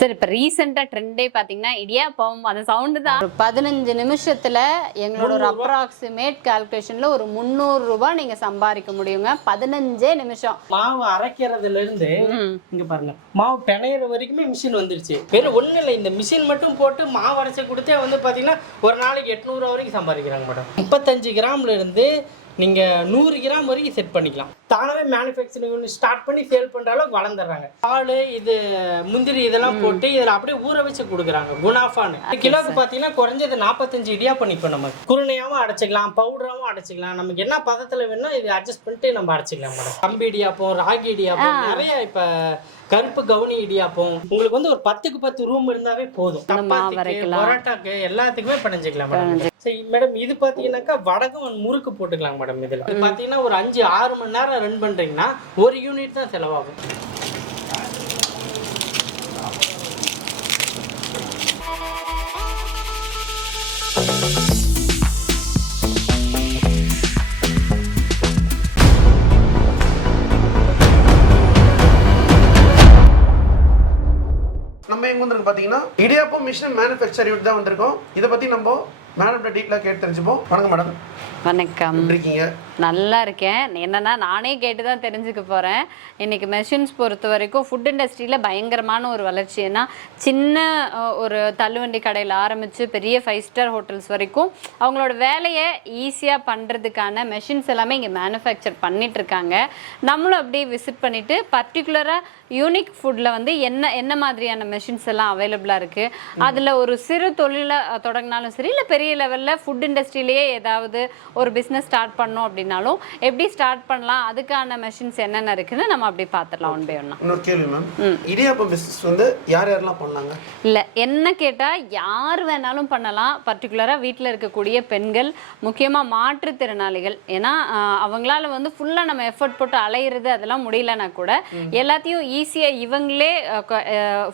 Sir இப்போ ரீசெண்டாக ட்ரெண்டே பார்த்தீங்கன்னா இடியாப்பம் அந்த சவுண்டு தான். ஒரு 15 நிமிஷத்தில் எங்களோட ஒரு அப்ராக்சிமேட் கால்குலேஷனில் ஒரு 300 ரூபாய் நீங்கள் சம்பாதிக்க முடியுங்க. 15 நிமிஷம். மாவு அரைக்கிறதுல இருந்து இங்க பாருங்க, மாவு பிணையிற வரைக்குமே மிஷின் வந்துருச்சு. வெறும் ஒன்றும் இல்லை, இந்த மிஷின் மட்டும் போட்டு மாவு அரைச்சி கொடுத்தே வந்து பார்த்தீங்கன்னா ஒரு நாளைக்கு 800 ரூபா வரைக்கும் சம்பாதிக்கிறாங்க மேடம். 35 கிராம்ல இருந்து நீங்கள் 100 கிராம் வரைக்கும் செட் பண்ணிக்கலாம். தானாகவே மேனுஃபேக்சரிங் ஸ்டார்ட் பண்ணி சேல் பண்ணுற அளவுக்கு வளர்ந்துடுறாங்க. பால் இது முந்திரி இதெல்லாம் போட்டு இதில் அப்படியே ஊற வச்சு கொடுக்குறாங்க. குணாஃபான்னு கிலோக்கு பார்த்தீங்கன்னா குறைஞ்சது 45 இடியாப்பம் இப்போ நம்ம குருணையாகவும் அடைச்சிக்கலாம், பவுடராகவும் அடைச்சிக்கலாம். நமக்கு என்ன பதத்தில் வேணுமோ இது அட்ஜஸ்ட் பண்ணிட்டு நம்ம அடைச்சிக்கலாம் மேடம். கம்பி இடியாப்பம், ராகி இடியாப்பம், நிறைய இப்போ கருப்பு கவுனி இடியாப்பம். உங்களுக்கு வந்து ஒரு 10க்கு 10 ரூம் இருந்தாவே போதும். பரோட்டாக்கு எல்லாத்துக்குமே பிணைஞ்சிக்கலாம் மேடம். சரி மேடம், இது பார்த்தீங்கன்னாக்கா வடகம் முறுக்கு போட்டுக்கலாம் மேடம். இதில் பார்த்தீங்கன்னா ஒரு 5-6 மணி நேரம் ரன் பண்ணுறீங்கன்னா 1 யூனிட் தான் செலவாகும். நம்ம எங்க வந்திருக்கு பாத்தீங்கன்னா இடியாப்பம் மிஷின் மேனுஃபேக்சர் யூனிட் தான் வந்திருக்கோம். இதை பத்தி நம்ம மேடம் டீட்டெயிலாக கேட்டு தெரிஞ்சுப்போம். வணக்கம் மேடம். வணக்கம். இருக்கீங்க? நல்லா இருக்கேன். என்னன்னா நானே கேட்டு தான் தெரிஞ்சுக்க போகிறேன். இன்றைக்கி மெஷின்ஸ் பொறுத்த வரைக்கும் ஃபுட் இண்டஸ்ட்ரியில் பயங்கரமான ஒரு வளர்ச்சி. ஏன்னா சின்ன ஒரு தள்ளுவண்டி கடையில் ஆரம்பித்து பெரிய 5 ஸ்டார் ஹோட்டல்ஸ் வரைக்கும் அவங்களோட வேலையை ஈஸியாக பண்ணுறதுக்கான மெஷின்ஸ் எல்லாமே இங்கே மேனுஃபேக்சர் பண்ணிகிட்ருக்காங்க. நம்மளும் அப்படியே விசிட் பண்ணிவிட்டு பர்டிகுலராக யூனிக் ஃபுட்டில் வந்து என்ன மாதிரியான மெஷின்ஸ் எல்லாம் அவைலபிளாக இருக்குது, அதில் ஒரு சிறு தொழிலை தொடங்கினாலும் சரி, இல்லை பெரிய லெவலில் ஃபுட் இண்டஸ்ட்ரியிலேயே ஏதாவது ஒரு பிஸ்னஸ் ஸ்டார்ட் பண்ணோம் அப்படின்னாலும் எப்படி ஸ்டார்ட் பண்ணலாம், அதுக்கான மெஷின்ஸ் என்னென்ன இருக்குன்னு நம்ம அப்படி பார்த்துடலாம் ஒன் பை ஒன்னா. இன்னொரு கேள்வி மேம், இடியாப்பம் பிஸ்னஸ் வந்து யாரெல்லாம் பண்ணலாங்க? இல்லை என்ன கேட்டால் யார் வேணாலும் பண்ணலாம். பர்டிகுலராக வீட்டில் இருக்கக்கூடிய பெண்கள், முக்கியமாக மாற்றுத்திறனாளிகள். ஏன்னா அவங்களால வந்து ஃபுல்லாக நம்ம எஃபர்ட் போட்டு அலையிறது அதெல்லாம் முடியலன்னா கூட எல்லாத்தையும் ஈஸியாக இவங்களே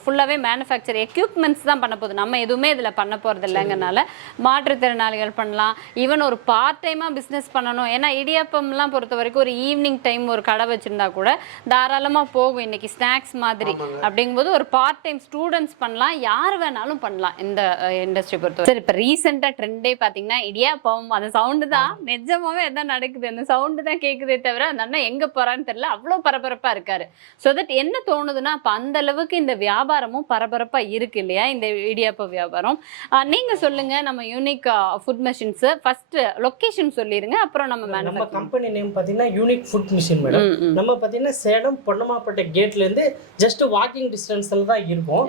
ஃபுல்லாகவே மேனுஃபேக்சர் எக்யூப்மெண்ட்ஸ் தான் பண்ண போகுது. நம்ம எதுவுமே இதில் பண்ண போகிறது இல்லைங்கனால மாற்றுத்திறனாளிகள் பண்ணலாம். ஈவன் ஒரு பார்ட் டைமாக பிஸ்னஸ் பண்ணணும். ஏன்னா இடியாப்பம்லாம் பொறுத்த வரைக்கும் ஒரு ஈவினிங் டைம் ஒரு கடை வச்சுருந்தா கூட தாராளமாக போகும். இன்னைக்கு ஸ்நாக்ஸ் மாதிரி அப்படிங்கும்போது ஒரு பார்ட் டைம் ஸ்டூடெண்ட்ஸ் பண்ணலாம், யார் வேணாலும் பண்ணலாம் இந்த இண்டஸ்ட்ரி பொறுத்த. சரி, இப்போ ரீசெண்டாக ட்ரெண்டே பார்த்தீங்கன்னா இடியாப்பம் அந்த சவுண்டு தான். நிஜமாவே எதாவது நடக்குது, அந்த சவுண்டு தான் கேட்குதே தவிர அந்த அண்ணா எங்கே போகிறான்னு தெரியல. அவ்வளோ பரபரப்பாக இருக்காரு. ஸோ தட் என்ன தோணுதுன்னா, அப்போ அந்த அளவுக்கு இந்த வியாபாரமும் பரபரப்பாக இருக்கு இல்லையா, இந்த இடியாப்ப வியாபாரம். நீங்கள் சொல்லுங்கள், நம்ம unique food machines first location சொல்லிருங்க, அப்புறம் நம்ம கம்பெனி நேம் பார்த்தீங்கன்னா யூனிக் ஃபுட் மிஷின் மேடம். நம்ம பார்த்தீங்கன்னா சேலம் பொன்னமாப்பேட்டை கேட்ல இருந்து ஜஸ்ட் வாக்கிங் டிஸ்டன்ஸ்ல தான் இருக்கும்.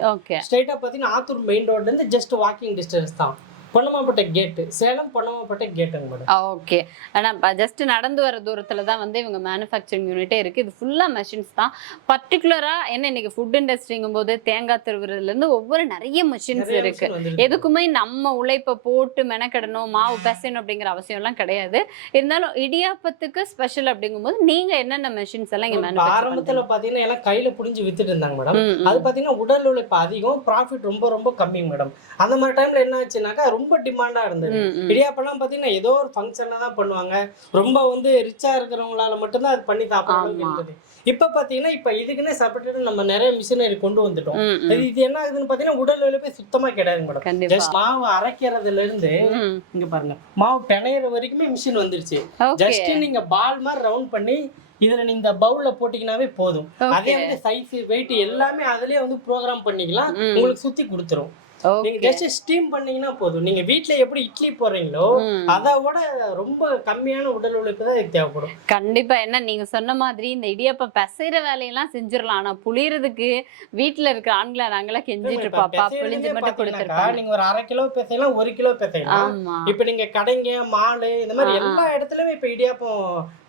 ஸ்ட்ரைட்டா பார்த்தீங்கன்னா ஆத்தூர் மெயின் ரோட்ல இருந்து ஜஸ்ட் வாக்கிங் டிஸ்டன்ஸ் தான். பொன்னமாப்பேட்டை கேட்டு, சேலம் பொன்னமாப்பேட்டை கேட்டுங்க மேடம். ஓகே. ஆனால் ஜஸ்ட் நடந்து வர தூரத்தில் தான் வந்து இவங்க மேனுஃபேக்சரிங் யூனிட்டே இருக்குது. இது ஃபுல்லாக மெஷின்ஸ் தான். பர்டிகுலராக என்ன இன்னைக்கு ஃபுட் இண்டஸ்ட்ரிங்கும் போது தேங்காய் திருவுறதுலேருந்து ஒவ்வொரு நிறைய மிஷின்ஸ் இருக்குது. எதுக்குமே நம்ம உழைப்பை போட்டு மெனக்கெடணும், மாவு பிசையணும் அப்படிங்கிற அவசியம்லாம் கிடையாது. இருந்தாலும் இடியாப்பத்துக்கு ஸ்பெஷல் அப்படிங்கும்போது நீங்கள் என்னென்ன மெஷின்ஸ் எல்லாம் இங்கே மேனுஃபேக்சர்? ஆரம்பத்தில் பார்த்தீங்கன்னா எல்லாம் கையில் பிடிஞ்சி வித்துட்டு இருந்தாங்க மேடம். அது பார்த்தீங்கன்னா உடல் உழைப்பு அதிகம், ப்ராஃபிட் ரொம்ப ரொம்ப கம்மி மேடம். அந்த மாதிரி டைமில் என்ன ஆச்சுனாக்கா ரொம்ப டிமாண்டா இருந்தது. இடியாப்பெல்லாம் பாத்தீங்கன்னா ஏதோ ஒரு ஃபங்க்ஷன்ல தான் பண்ணுவாங்க. ரொம்ப வந்து ரிச்சா இருக்கிறவங்களால மட்டும்தான் அது பண்ணி சாப்பிடணும் இருந்தது. இப்ப பாத்தீங்கன்னா இப்ப இதுக்குன்னே செப்பரேட்டா நம்ம நிறைய மிஷினரி கொண்டு வந்துட்டோம். இது என்ன ஆகுதுன்னு பாத்தீங்கன்னா உடல் உழைப்பே சுத்தமா கிடையாது மேடம். ஜஸ்ட் மாவு அரைக்கிறதுல இருந்து இங்க பாருங்க, மாவு பிணையிற வரைக்குமே மிஷின் வந்துருச்சு. ஜஸ்ட் நீங்க பால் மாதிரி ரவுண்ட் பண்ணி இதுல நீங்க பவுல்ல போட்டீங்கன்னாவே போதும். அதே வந்து சைஸ் வெயிட் எல்லாமே அதுலயே வந்து ப்ரோக்ராம் பண்ணிக்கலாம். உங்களுக்கு சுத்தி கொடுத்துரும். நீங்க ஜஸ்ட் ஸ்டீம் பண்ணீங்கன்னா போதும். நீங்க வீட்ல எப்படி இட்லி போடுறீங்களோ அதை விட ரொம்ப கம்மியான உடல் உழைப்பு தான் இதுக்கு தேவைப்படும். கண்டிப்பா. என்ன நீங்க சொன்ன மாதிரி இந்த இடியாப்பம் பிசைற வேலையெல்லாம் செஞ்சிடலாம். ஆனா புளியறதுக்கு வீட்டுல இருக்கிற ஆண்களை நாங்களாம் கெஞ்சிட்டு இருப்பாப்பா, புளிஞ்சு மட்டும் கொடுத்துருப்பாங்க. நீங்க ஒரு 1/2 கிலோ பிசையலாம், 1 கிலோ பிசையலாம். இப்ப நீங்க கடைங்க, மாலு, இந்த மாதிரி எல்லா இடத்துலயுமே இப்ப இடியாப்பம்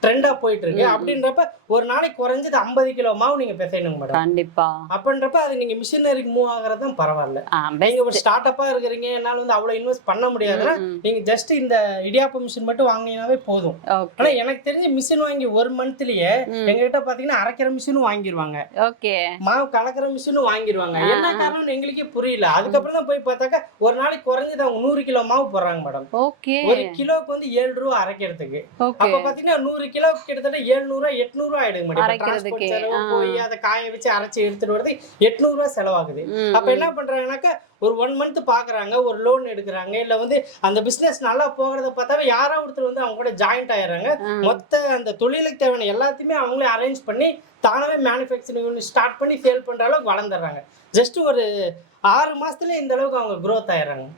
ட்ரெண்டா போயிட்டு இருக்கு. அப்படின்றப்ப ஒரு நாளைக்கு குறைஞ்சது 50 கிலோ மாவு நீங்க பிசையணும் மேடம். கண்டிப்பா. அப்படின்றப்ப அது நீங்க மிஷினரிக்கு மூவ் ஆகுறது தான் பரவாயில்ல. நீங்க ஒரு ஸ்டார்ட் அப்பா இருக்கிறீங்க, என்னால வந்து அவ்வளவு இன்வெஸ்ட் பண்ண முடியாதுன்னா நீங்க ஜஸ்ட் இந்த இடியாப்பம் மிஷின் மட்டும் வாங்கினீங்கன்னாவே போதும். ஆனா எனக்கு தெரிஞ்ச மிஷின் வாங்கி 1 மந்த்லயே எங்ககிட்ட பாத்தீங்கன்னா அரைக்கிற மிஷினும் வாங்கிடுவாங்க, ஓகே மாவு கலக்கிற மிஷினும் வாங்கிடுவாங்க. என்ன காரணம்னு எங்களுக்கே புரியல. அதுக்கப்புறம் தான் போய் பார்த்தாக்கா ஒரு நாளைக்கு குறைஞ்சது அவங்க 100 கிலோ மாவு போடுறாங்க மேடம். ஓகே ஒரு கிலோக்கு வந்து 7 ரூபா அரைக்கிறதுக்கு. அப்ப பாத்தீங்கன்னா 100 கிலோக்கு கிட்டத்தட்ட 700 800 ஆயிடுங்க மேடம். அரைக்கிறதுக்கு போய் அதை காய வச்சு அரைச்சு எடுத்துட்டு வரது 800 செலவாகுது. அப்ப என்ன பண்றாங்கன்னாக்கா ஒரு 1 மந்த் பாக்குறாங்க, ஒரு லோன் எடுக்கிறாங்க, இல்ல வந்து அந்த பிசினஸ் நல்லா போகிறத பார்த்தாவே யாரோ ஒருத்தர் வந்து அவங்க கூட ஜாயிண்ட் ஆயிடுறாங்க. மொத்த அந்த தொழிலுக்கு தேவையான எல்லாத்தையுமே அவங்களே அரேஞ்ச் பண்ணி தானவே மேனுஃபேக்சரிங் ஸ்டார்ட் பண்ணி சேல் பண்ற அளவுக்கு வளர்ந்துடுறாங்க. ஜஸ்ட் ஒரு 6 மாசத்துல இந்த அளவுக்கு அவங்க growth ஆயிடுறாங்க.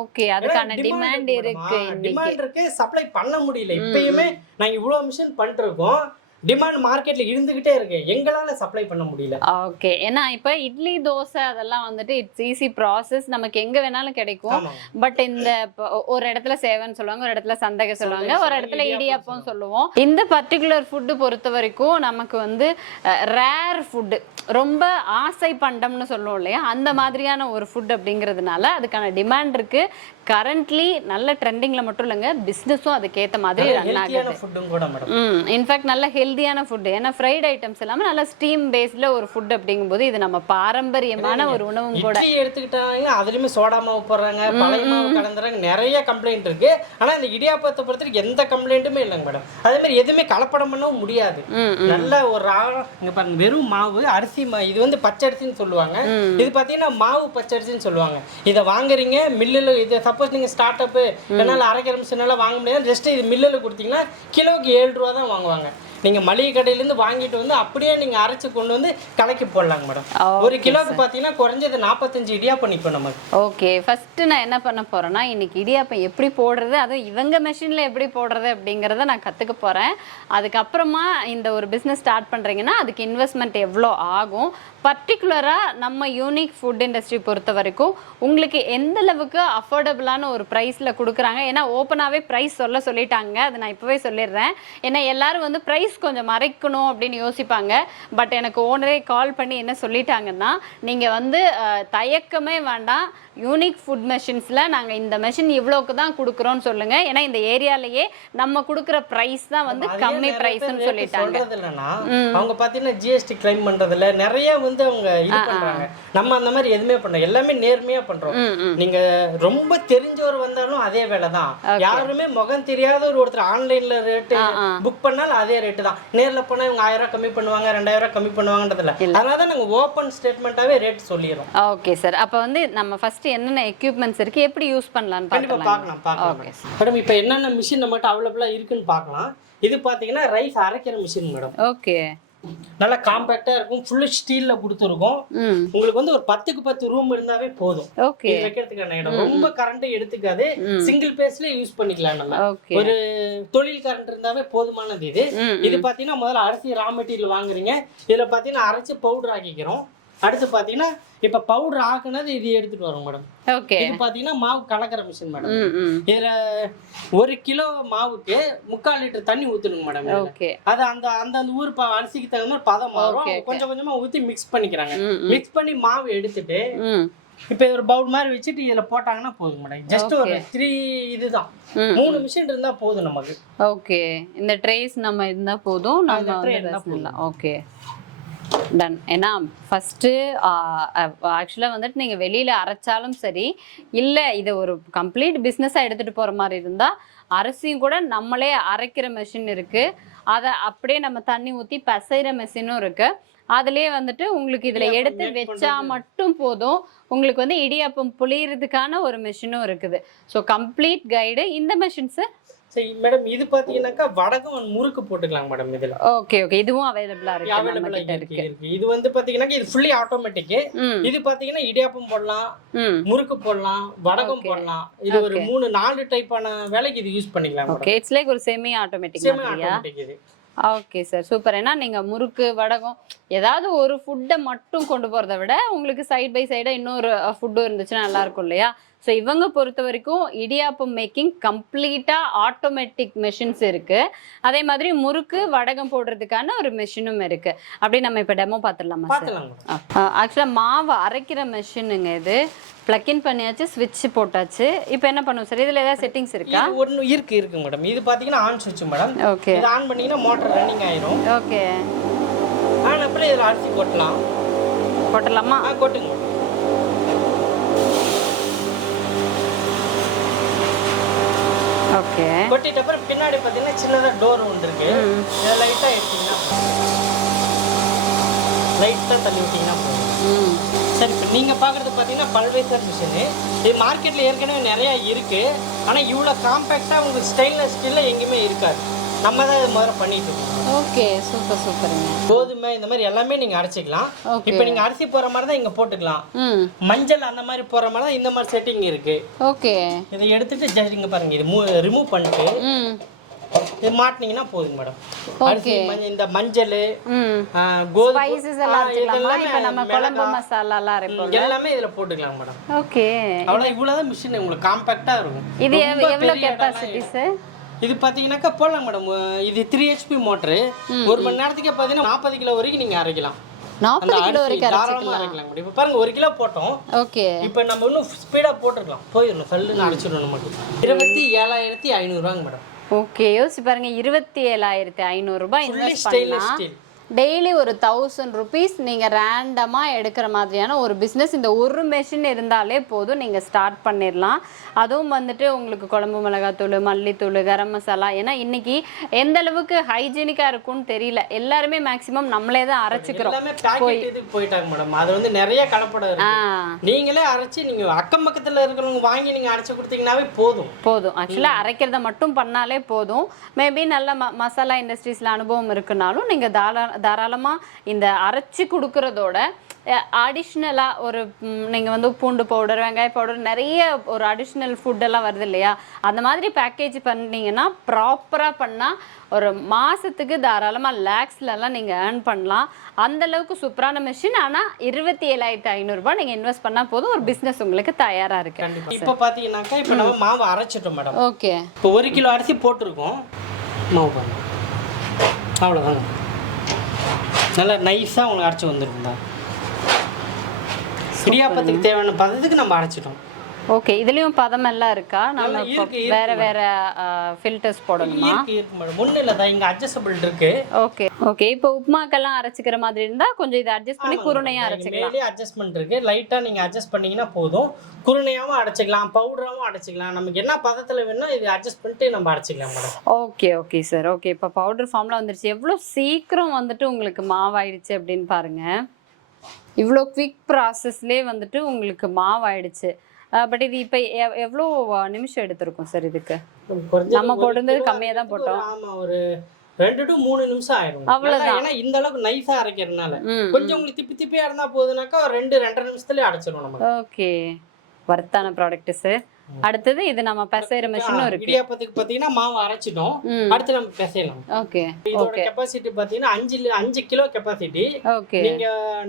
ஓகே, அதுக்கான டிமாண்ட் இருக்கு. டிமாண்ட் இருக்கு, சப்ளை பண்ண முடியல. இப்பயுமே நாங்க இவ்வளவு மிஷின் பண்ணிட்டு இருக்கோம், டிமாண்ட் மார்க்கெட்ல இருந்துகிட்டே இருக்கு, எங்களால சப்ளை பண்ண முடியல. ஓகே, ஏன்னா இப்ப இட்லி தோசை அதெல்லாம் வந்துட்டு இட்ஸ் ஈஸி ப்ராசஸ், நமக்கு எங்க வேணாலும் கிடைக்கும். பட் இந்த ஒரு இடத்துல சேவன் சொல்லுவாங்க, ஒரு இடத்துல சந்தகை சொல்லுவாங்க, ஒரு இடத்துல இடியாப்பம் சொல்லுவோம். இந்த பர்டிகுலர் ஃபுட்டு பொறுத்த வரைக்கும் நமக்கு வந்து ரேர் ஃபுட்டு, ரொம்ப ஆசை பண்டம்னு சொல்லுவோம் இல்லையா, அந்த மாதிரியான ஒரு ஃபுட் அப்படிங்கிறதுனால அதுக்கான டிமாண்ட் இருக்கு. கரண்ட்லி நல்ல ட்ரெண்டிங்ல மட்டும் இல்லைங்க, பிஸ்னஸும் அதுக்கேற்ற மாதிரி ரன் ஆகுது. இன்ஃபேக்ட் நல்ல ஹெல்தியான ஃபுட், ஏன்னா ஃப்ரைட் ஐட்டம்ஸ் எல்லாமே நல்ல ஸ்டீம் பேஸ்ல ஒரு ஃபுட் அப்படிங்கும்போது இது நம்ம பாரம்பரியமான ஒரு உணவும் கூட. எடுத்துக்கிட்டாங்க அதுலயுமே சோடா மாவு போடுறாங்க, பழைய மாவு கலந்துறாங்க, நிறைய கம்ப்ளைண்ட் இருக்கு. ஆனா இந்த இடியாப்பத்தை பொறுத்தவரைக்கும் எந்த கம்ப்ளைண்ட்டுமே இல்லைங்க மேடம். அதே மாதிரி எதுவுமே கலப்படம் பண்ணவும் முடியாது. நல்ல ஒரு இங்க பாருங்க, வெறும் மாவு, அரிசி மாவு, இது வந்து பச்சரிசின்னு சொல்லுவாங்க. இது பாத்தீங்கன்னா மாவு பச்சரிசின்னு சொல்லுவாங்க. இதை வாங்குறீங்க மில்லுல, இது சப்போஸ் நீங்க ஸ்டார்ட் அப் என்னால அரைக்கிற மிஷினால வாங்க முடியாது, ஜஸ்ட் இது மில்லுல கொடுத்தீங்கன்னா கிலோக்கு 7 ரூபா தான் வாங்குவாங்க. நீங்க மளிகை கடையிலேருந்து வாங்கிட்டு வந்து அப்படியே நீங்க அரைச்சு கொண்டு வந்து கலக்கி போடலாங்க மேடம். ஒரு கிலோக்கு பாத்தீங்கன்னா குறைஞ்சது 45 இடியாப்பம் நிற்கும் நமக்கு. ஓகே, ஃபர்ஸ்ட் நான் என்ன பண்ண போறேன்னா இன்னைக்கு இடியாப்பம் எப்படி போடுறது, அதுவும் இவங்க மெஷின்ல எப்படி போடுறது அப்படிங்கறத நான் கத்துக்க போறேன். அதுக்கப்புறமா இந்த ஒரு பிசினஸ் ஸ்டார்ட் பண்றீங்கன்னா அதுக்கு இன்வெஸ்ட்மெண்ட் எவ்வளோ ஆகும், பர்டிகுலரா நம்ம யூனிக் ஃபுட் இண்டஸ்ட்ரி பொறுத்த வரைக்கும் உங்களுக்கு எந்த அளவுக்கு அஃபோர்டபுளான ஒரு ப்ரைஸ்ல கொடுக்குறாங்க. ஏன்னா ஓப்பனாகவே ப்ரைஸ் சொல்லிட்டாங்க, அது நான் இப்போவே சொல்லிடுறேன். ஏன்னா எல்லாரும் வந்து ப்ரைஸ் கொஞ்சம் மறைக்கணும் அப்படின்னு யோசிப்பாங்க. பட் எனக்கு ஓனரே கால் பண்ணி என்ன சொல்லிட்டாங்கன்னா, நீங்கள் வந்து தயக்கமே வேண்டாம், யூனிக் ஃபுட் மெஷின்ஸில் நாங்கள் இந்த மெஷின் இவ்வளோக்கு தான் கொடுக்குறோன்னு சொல்லுங்க, ஏன்னா இந்த ஏரியாலேயே நம்ம கொடுக்குற ப்ரைஸ் தான் வந்து கம்மி ப்ரைஸ்ன்னு சொல்லிட்டாங்க. அவங்க பார்த்தீங்கன்னா ஜிஎஸ்டி கிளைம் பண்ணுறதுல நிறைய வந்து அவங்க இது பண்றாங்க. நம்ம அந்த மாதிரி எதுவுமே பண்றோம், எல்லாமே நேர்மையா பண்றோம். நீங்க ரொம்ப தெரிஞ்சவர் வந்தாலும் அதே வேலை தான். யாருமே முகம் தெரியாத ஒருத்தர் ஆன்லைன்ல ரேட்டு புக் பண்ணாலும் அதே ரேட்டு தான். நேர்ல போனா இவங்க 1000 ரூபாய் கம்மி பண்ணுவாங்க, 2000 ரூபாய் கம்மி பண்ணுவாங்கன்றதுல. அதனால நாங்க ஓபன் ஸ்டேட்மெண்டாவே ரேட் சொல்லிடுறோம். ஓகே சார், அப்ப வந்து நம்ம ஃபர்ஸ்ட் என்னென்ன எக்யூப்மெண்ட்ஸ் இருக்கு, எப்படி யூஸ் பண்ணலாம்னு பார்க்கலாம். மேடம் இப்போ என்னென்ன மிஷின் நம்மகிட்ட அவைலபிளா இருக்குன்னு பார்க்கலாம். இது பாத்தீங்கன்னா ரைஸ் அரைக்கிற மிஷின் மேடம். ஓகே, நல்லா காம்பாக்டா இருக்கும், ஃபுல் ஸ்டீல்ல கொடுத்துருக்கோம். உங்களுக்கு வந்து ஒரு 10க்கு 10 ரூம் இருந்தாவே போதும். ஓகே, வைக்கிறதுக்கான இடம் ரொம்ப கரண்ட் எடுத்துக்காது, சிங்கிள் பேஸ்ல யூஸ் பண்ணிக்கலாம். நம்ம ஒரு தொழில் கரண்ட் இருந்தாவே போதுமானது. இது பாத்தீங்கன்னா முதல்ல அரிசி ரா மெட்டீரியல் வாங்குறீங்க, இதுல பாத்தீங்கன்னா அரைச்சு பவுடர் ஆக்கிக்கிறோம். அடுத்து பாத்தீங்கன்னா இப்ப பவுடர் ஆக்குனது இது எடுத்துட்டு வரோம் மேடம். ஓகே, இது பாத்தீங்கன்னா மாவு கலக்கிற மிஷின் மேடம். இதுல 1 கிலோ மாவுக்கு 3/4 லிட்டர் தண்ணி ஊத்தணுங்க மேடம். ஓகே, அது அந்த அந்த ஊர் அரிசிக்கு தகுந்த மாதிரி பதம் மாறும், கொஞ்சம் கொஞ்சமா ஊத்தி மிக்ஸ் பண்ணிக்கிறாங்க. மிக்ஸ் பண்ணி மாவு எடுத்துட்டு இப்ப ஒரு பவுல் மாதிரி வச்சுட்டு இதுல போட்டாங்கன்னா போதும் மேடம். ஜஸ்ட் ஒரு 3 இதுதான், 3 மிஷின் இருந்தா போதும் நமக்கு. ஓகே, இந்த ட்ரேஸ் நம்ம இருந்தா போதும், நம்ம வந்து ஓகே டன். ஏன்னா ஃபஸ்ட்டு ஆக்சுவலாக வந்துட்டு நீங்கள் வெளியில் அரைச்சாலும் சரி, இல்லை இதை ஒரு கம்ப்ளீட் பிஸ்னஸாக எடுத்துகிட்டு போகிற மாதிரி இருந்தால் அரிசியும் கூட நம்மளே அரைக்கிற மெஷின் இருக்குது, அதை அப்படியே நம்ம தண்ணி ஊற்றி பசைகிற மெஷினும் இருக்குது. அதுலேயே வந்துட்டு உங்களுக்கு இதில் எடுத்து வச்சா மட்டும் போதும், உங்களுக்கு வந்து இடியாப்பம் புளியறதுக்கான ஒரு மெஷினும் இருக்குது. So complete guide. இந்த மெஷின்ஸு சரி மேடம், இது பாத்தீங்கன்னாக்கா வடகம் முறுக்கு போட்டுக்கலாம் மேடம். இதுல ஓகே ஓகே, இதுவும் அவைலபிளா இருக்கு. இது வந்து பாத்தீங்கன்னா இது ஃபுல்லி ஆட்டோமேட்டிக். இது பாத்தீங்கன்னா இடியாப்பம் போடலாம், முறுக்கு போடலாம், வடகம் போடலாம். இது ஒரு 3-4 டைப்பான வேலைக்கு இது யூஸ் பண்ணிக்கலாம். ஓகே, இட்ஸ் லைக் ஒரு செமி ஆட்டோமேட்டிக் மாதிரியா? Okay sir, super. ஏன்னா நீங்க முறுக்கு வடகம் ஏதாவது ஒரு ஃபுட்டை மட்டும் கொண்டு போகிறத விட உங்களுக்கு சைட் பை சைடாக இன்னொரு ஃபுட்டும் இருந்துச்சுன்னா நல்லா இருக்கும் இல்லையா? ஸோ இவங்க பொறுத்த வரைக்கும் இடியாப்பம் மேக்கிங் கம்ப்ளீட்டாக ஆட்டோமேட்டிக் மெஷின்ஸ் இருக்குது. அதே மாதிரி முறுக்கு வடகம் போடுறதுக்கான ஒரு மெஷினும் இருக்குது. அப்படி நம்ம இப்போ டெமோ பார்த்துடலாமா சார்? ஆக்சுவலாக மாவு அரைக்கிற மெஷினுங்க இது. பிளக்இன் பண்ணியாச்சு, ஸ்விட்ச் போட்டாச்சு. இப்போ என்ன பண்ணுவோம் சார்? இதில் ஏதாவது செட்டிங்ஸ் இருக்கா? ஒன்று இருக்கு மேடம். இது பார்த்தீங்கன்னா ஆன் சுவிட்ச் மேடம். ஓகே. இது ஆன் பண்ணிங்கன்னா மோட்டர் ரன்னிங் ஆயிரும். ஓகே. ஆன் அப்புறம் இதில் அரிசி கொட்டலாம். கொட்டலாமா? கொட்டுங்க. ஓகே. கொட்டிட்ட அப்புறம் பின்னாடி பார்த்தீங்கன்னா சின்னதாக டோர் ஒன்று இருக்கு. இதை லைட்டாக எடுத்தீங்கன்னா லைட்டாக தள்ளி விட்டீங்கன்னா போதும். சரி, இப்போ நீங்கள் பார்க்குறது பார்த்தீங்கன்னா பல்வேசர் மிஷினு. இது மார்க்கெட்டில் ஏற்கனவே நிறையா இருக்குது. ஆனால் இவ்வளோ காம்பேக்டாக உங்களுக்கு ஸ்டெயின்லெஸ் ஸ்டீலில் எங்கேயுமே இருக்காது. நம்ம தான் இது முதல்ல பண்ணிட்டு இருக்கோம். ஓகே, சூப்பர் சூப்பருங்க. கோதுமை இந்த மாதிரி எல்லாமே நீங்கள் அரைச்சிக்கலாம். இப்போ நீங்கள் அரிசி போகிற மாதிரி தான் இங்கே போட்டுக்கலாம். மஞ்சள் அந்த மாதிரி போகிற மாதிரி தான் இந்த மாதிரி செட்டிங் இருக்குது. ஓகே. இதை எடுத்துட்டு ஜஸ்ட் இங்கே பாருங்கள், இது ரிமூவ் பண்ணிட்டு இது மாட்டினீங்கன்னா போதுங்க மேடம். அரிசி இந்த மஞ்சள் கோதுமை இப்போ நம்ம குழம்பு மசாலாலாம் இருக்கும் எல்லாமே இதில் போட்டுக்கலாம் மேடம். ஓகே. அவ்வளோ இவ்வளோதான் மிஷின் உங்களுக்கு காம்பேக்டாக இருக்கும். இது எவ்வளோ கெப்பாசிட்டி சார்? இது பார்த்தீங்கன்னாக்கா போடலாம் மேடம். இது 3 HP மோட்டரு. ஒரு மணி நேரத்துக்கே பார்த்தீங்கன்னா 40 கிலோ வரைக்கும் நீங்கள் அரைக்கலாம். 40 கிலோ வரைக்கும் தாராளமாக அரைக்கலாம் மேடம். இப்போ பாருங்க 1 கிலோ போட்டோம். ஓகே. இப்போ நம்ம இன்னும் ஸ்பீடாக போட்டுருக்கலாம். போயிடணும், சல்லுன்னு அரைச்சிடணும் மட்டும். 27,500 ரூபாங்க மேடம். ஓகே, யோசிச்சு பாருங்க. 27,500 ரூபாய் இன்வெஸ்ட் பண்ணலாம். டெய்லி ஒரு 1000 ருபீஸ் நீங்கள் ரேண்டமாக எடுக்கிற மாதிரியான ஒரு பிஸ்னஸ் இந்த ஒரு மெஷின் இருந்தாலே போதும், நீங்கள் ஸ்டார்ட் பண்ணிடலாம். அதுவும் வந்துட்டு உங்களுக்கு குழம்பு மிளகாத்தூள், மல்லித்தூள், கரம் மசாலா. ஏன்னா இன்னைக்கு எந்த அளவுக்கு ஹைஜீனிக்காக இருக்கும்னு தெரியல. எல்லாருமே மேக்ஸிமம் நம்மளே தான் அரைச்சிக்கிறோம். போயிட்டாங்க மேடம். அது வந்து நிறைய கலப்படம் இருக்கு. நீங்களே அரைச்சி நீங்கள் அக்கம் பக்கத்தில் இருக்கிறவங்க வாங்கி நீங்கள் அரைச்சி கொடுத்தீங்கன்னாவே போதும். ஆக்சுவலாக அரைக்கிறத மட்டும் பண்ணாலே போதும். மேபி நல்ல மசாலா இண்டஸ்ட்ரீஸில் அனுபவம் இருக்குனாலும் நீங்கள் தாராளமாக இந்த அரைச்சி கொடுக்கறதோட அடிஷ்னலாக ஒரு நீங்கள் வந்து பூண்டு பவுடர், வெங்காய பவுடர், நிறைய ஒரு அடிஷ்னல் ஃபுட்டெல்லாம் வருது இல்லையா? அந்த மாதிரி பேக்கேஜ் பண்ணிங்கன்னா ப்ராப்பராக பண்ணால் ஒரு மாதத்துக்கு தாராளமாக லேக்ஸ்லலாம் நீங்கள் ஏர்ன் பண்ணலாம். அந்தளவுக்கு சூப்பரான மிஷின். ஆனால் 27,500 ரூபாய் நீங்கள் இன்வெஸ்ட் பண்ணால் போதும், ஒரு பிஸ்னஸ் உங்களுக்கு தயாராக இருக்கு. இப்போ பார்த்தீங்கன்னாக்கா இப்போ நம்ம மாவு அரைச்சிட்டோம் மேடம். ஓகே. இப்போ 1 கிலோ அரிசி போட்டிருக்கோம். மாவு பாருங்க, அவ்வளோதாங்க. நல்லா நைஸாக உங்களுக்கு அரைச்சி வந்துருக்குங்க. இடியாப்பத்துக்கு தேவையான பதத்துக்கு நம்ம அரைச்சிட்டோம். ஓகே. இதுலயும் பதம் எல்லாம் இருக்கா? நம்ம வேற வேற ஃபில்டர்ஸ் போடணுமா? இருக்கு மேடம். ஒண்ணு இல்ல தான், இங்க அட்ஜஸ்டபிள் இருக்கு. Okay okay. இப்போ உப்புமாக்கெல்லாம் அரைச்சிக்கிற மாதிரி இருந்தா கொஞ்சம் இதை அட்ஜஸ்ட் பண்ணி குருணையா அரைச்சிக்கலாம். மேலே அட்ஜஸ்ட்மென்ட் இருக்கு. லைட்டா நீங்க அட்ஜஸ்ட் பண்ணீங்கன்னா போதும். குருணையாவும் அரைச்சிக்கலாம், பவுடராவும் அரைச்சிக்கலாம். நமக்கு என்ன பதத்துல வேணுமோ இது அட்ஜஸ்ட் பண்ணிட்டு நம்ம அரைச்சிக்கலாம் madam. Okay okay sir. Okay. இப்போ பவுடர் ஃபார்ம்ல வந்துருச்சு. எவ்வளவு சீக்கிரம் வந்துட்டு உங்களுக்கு மாவாயிடுச்சு அப்படின்னு பாருங்க. இவ்வளோ குவிக் ப்ராசஸ்லேயே வந்துட்டு உங்களுக்கு மாவாயிடுச்சு. பட் இது இப்போ எவ்வளோ நிமிஷம் எடுத்திருக்கும் சார்? இதுக்கு நம்ம போடுறது கம்மியாக தான் போட்டோம். ஆமாம், ஒரு 2 to 3 நிமிஷம் ஆயிடும். அவ்வளோதான். ஏன்னா இந்த அளவுக்கு நைஸாக அரைக்கிறதுனால கொஞ்சம் உங்களுக்கு திப்பியா இருந்தால் போதுனாக்கா 2-2.5 நிமிஷத்துலேயே அரைச்சிடும் நம்ம. ஓகே, வர்த்தான ப்ராடக்ட் சார். அடுத்தது இது நம்ம பிசைற மெஷினும் இருக்கு. இடியாப்பத்துக்கு பாத்தீங்கன்னா மாவு அரைச்சிட்டோம். அடுத்து நம்ம பிசையலாம். ஓகே. இதோட கெபாசிட்டி பாத்தீங்கன்னா 5 கிலோ கெபாசிட்டி. ஓகே. நீங்க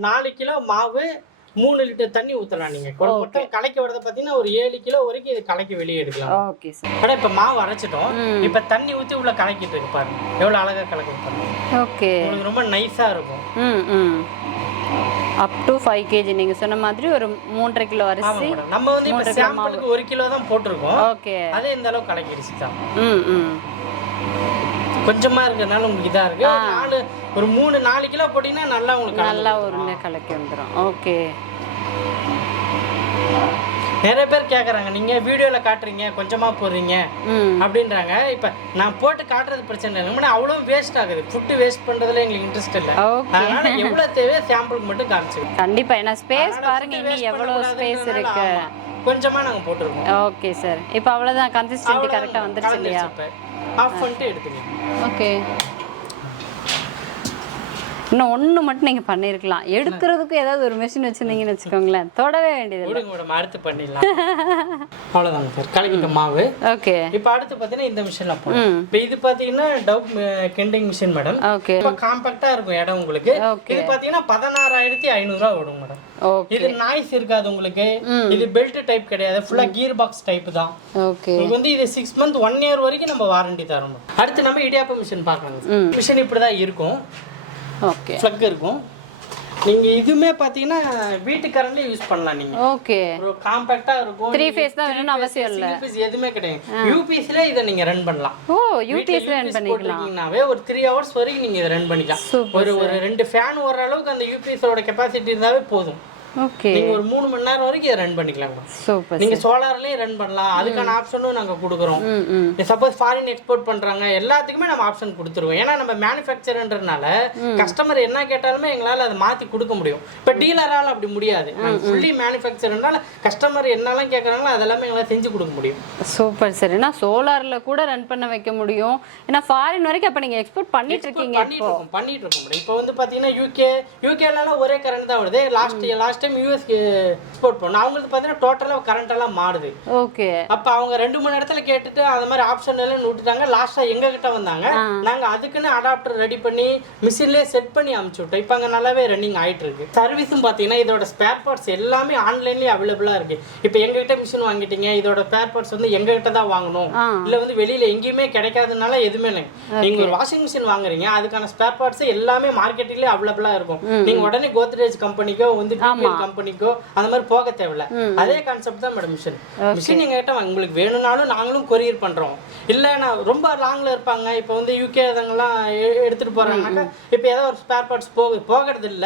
4 கிலோ மாவு 3 லிட்டர் தண்ணி ஊத்தலாம். நீங்க மொத்தம் கலக்கி வரத பாத்தீங்கன்னா ஒரு 7 கிலோ வரைக்கும் இது கலக்கி வெளியே எடுக்கலாம். Okay sir. அட இப்ப மாவு அரைச்சிட்டோம். இப்ப தண்ணி ஊத்தி உள்ள கலக்கிட்டு இருக்கு பாருங்க. எவ்வளவு அழகா கலக்கிட்டு பாருங்க. ஓகே. உங்களுக்கு ரொம்ப நைஸா இருக்கும். அப் டு 5 kg நீங்க சொன்ன மாதிரி ஒரு 3.5 கிலோ அரிசி. நம்ம வந்து இப்ப சாம்பிளுக்கு 1 கிலோ தான் போட்டுருக்கோம். ஓகே. அதே இந்த அளவு கலக்கிடுச்சு தான். கொஞ்சமா இருக்கறனால உங்களுக்கு இதா இருக்கு. ஒரு 3-4 கிலோ போட்டீங்கன்னா நல்லா உங்களுக்கு நல்லா ஒரு கலக்கி வந்துரும். ஓகே. நிறைய பேர் கேக்குறாங்க, நீங்க வீடியோல காட்டுறீங்க கொஞ்சமா போடுறீங்க அப்படின்றாங்க. இப்ப நான் போட்டு காட்டுறது பிரச்சனை இல்லை. அவ்வளவு வேஸ்ட் ஆகுது. ஃபுட் வேஸ்ட் பண்றதுல எங்களுக்கு இன்ட்ரெஸ்ட் இல்லை. அதனால எவ்வளவு தேவையோ சாம்பிளுக்கு மட்டும் காமிச்சிருக்கோம். கண்டிப்பா. ஏன்னா ஸ்பேஸ் பாருங்க, இன்னும் எவ்வளவு ஸ்பேஸ் இருக்கு. கொஞ்சமா நாங்க போட்டுருக்கோம். Okay sir. இப்போ அவ்வளவுதான், கன்சிஸ்டன்சி கரெக்ட்டா வந்துருச்சு இல்லையா? ஆஃப் பண்ணிட்டு எடுத்துங்க. ஓகே. இன்னும் ஒன்று மட்டும் நீங்கள் பண்ணியிருக்கலாம். எடுக்கிறதுக்கு ஏதாவது ஒரு மிஷின் வச்சுருந்தீங்கன்னு வச்சுக்கோங்களேன், தொடவே வேண்டியது. விடுங்க மேடம், அடுத்து பண்ணிடலாம். அவ்வளோதாங்க சார், கலக்கிட்ட மாவு. ஓகே, இப்போ அடுத்து பார்த்தீங்கன்னா இந்த மிஷினில் போகணும். இப்போ இது பார்த்தீங்கன்னா டவ் கிண்டிங் மிஷின் மேடம். ஓகே, இப்போ காம்பேக்டாக இருக்கும் இடம் உங்களுக்கு. இது பார்த்தீங்கன்னா 16,500 வரும் மேடம். ஓகே, இது நாய்ஸ் இருக்காது உங்களுக்கு. இது பெல்ட் டைப் கிடையாது, ஃபுல்லாக கியர் பாக்ஸ் டைப் தான். ஓகே, உங்களுக்கு வந்து இது 6 month 1 year வரைக்கும் நம்ம வாரண்டி தரோம். அடுத்து நம்ம இடியாப்ப மிஷின் பார்க்கலாம். மிஷின் இப்படி தான் இருக்கும். ஓகே, ஃப்ளக் இருக்கும். நீங்க இதுமே பாத்தீங்கன்னா வீட்டு கரண்ட்ல யூஸ் பண்ணலாம். நீங்க ஓகே, ஒரு காம்பாக்ட்டா இருக்கும். 3 phase தான் வேணும்னு அவசியம் இல்ல. யூபிஎஸ் எதுவுமே கிடையாது. யூபிஎஸ்ல இத நீங்க ரன் பண்ணலாம். ஓ, யூபிஎஸ்ல ரன் பண்ணிக்கலாம். ஒரு 3 hours வரைக்கும் நீங்க இத ரன் பண்ணிக்கலாம். ஒரு 2 ஃபேன் ஓடுற அளவுக்கு அந்த யூபிஎஸ் ஓட கெபாசிட்டி இருந்தாவே போதும். ஓகே, நீங்க ஒரு 3 மணி நேரம் வரைக்கும் இத ரன் பண்ணிக்கலாம். சூப்பர். நீங்க சோலார்லயே ரன் பண்ணலாம். அதுக்கான ஆப்ஷனும் நாங்க கொடுக்குறோம். சப்போஸ் ஃபாரின் எக்ஸ்போர்ட் பண்றாங்க எல்லாத்துக்குமே நம்ம ஆப்ஷன் கொடுத்துருவோம். ஏன்னா நம்ம மேனுஃபேக்சர்ன்றதுனால கஸ்டமர் என்ன கேட்டாலுமே எங்களால அதை மாத்தி கொடுக்க முடியும். இப்ப டீலரால அப்படி முடியாது. ஃபுல்லி மேனுஃபேக்சர்னால கஸ்டமர் என்னெல்லாம் கேட்கறாங்களோ அதெல்லாமே எங்களால செஞ்சு கொடுக்க முடியும். Super sir. ஏன்னா சோலார்ல கூட ரன் பண்ண வைக்க முடியும். ஏன்னா ஃபாரின் வரைக்கும் அப்ப நீங்க எக்ஸ்போர்ட் பண்ணிட்டு இருக்கீங்க. பண்ணிட்டு இருக்கோம். இப்போ வந்து பாத்தீங்கன்னா யூகேனால ஒரே கரண்ட் தான் வருது. லாஸ்ட் டைம் யூஎஸ் எக்ஸ்போர்ட் பண்ணோம். அவங்களுக்கு பாத்தீங்கன்னா டோட்டலா கரண்ட் எல்லாம் மாறுது. ஓகே, அப்ப அவங்க 2-3 இடத்துல கேட்டுட்டு அந்த மாதிரி ஆப்ஷன் எல்லாம் விட்டுட்டாங்க. லாஸ்டா எங்க கிட்ட வந்தாங்க. நாங்க அதுக்குன்னு அடாப்டர் ரெடி பண்ணி மிஷின்லயே செட் பண்ணி அனுப்பிச்சு விட்டோம். இப்ப அங்க நல்லாவே ரன்னிங் ஆயிட்டு இருக்கு. சர்வீஸும் பாத்தீங்கன்னா இதோட ஸ்பேர் பார்ட்ஸ் எல்லாமே ஆன்லைன்லயே அவைலபிளா இருக்கு. இப்ப எங்க கிட்ட மிஷின் வாங்கிட்டீங்க, இதோட ஸ்பேர் பார்ட்ஸ் வந்து எங்க கிட்ட தான் வாங்கணும், இல்ல வந்து வெளியில எங்கேயுமே கிடைக்காதனால எதுவுமே இல்லை. நீங்க ஒரு வாஷிங் மிஷின் வாங்குறீங்க, அதுக்கான ஸ்பேர் பார்ட்ஸ் எல்லாமே மார்க்கெட்டிலே அவைலபிளா இருக்கும். நீங்க உடனே கோத்ரேஜ் கம்பெனிக்கோ வந்து கம்பெனிக்கோ அந்த மாதிரி போக தேவையில்ல. அதே கான்செப்ட் தான் மேடம் மிஷின். மிஷின் எங்க கிட்ட உங்களுக்கு வேணும்னாலும் நாங்களும் கொரியர் பண்றோம். இல்ல நான் ரொம்ப லாங்ல இருப்பாங்க, இப்ப வந்து யூகே அதெல்லாம் எடுத்துட்டு போறாங்கன்னாக்கா இப்ப ஏதாவது ஒரு ஸ்பேர் பார்ட்ஸ் போகிறது இல்ல,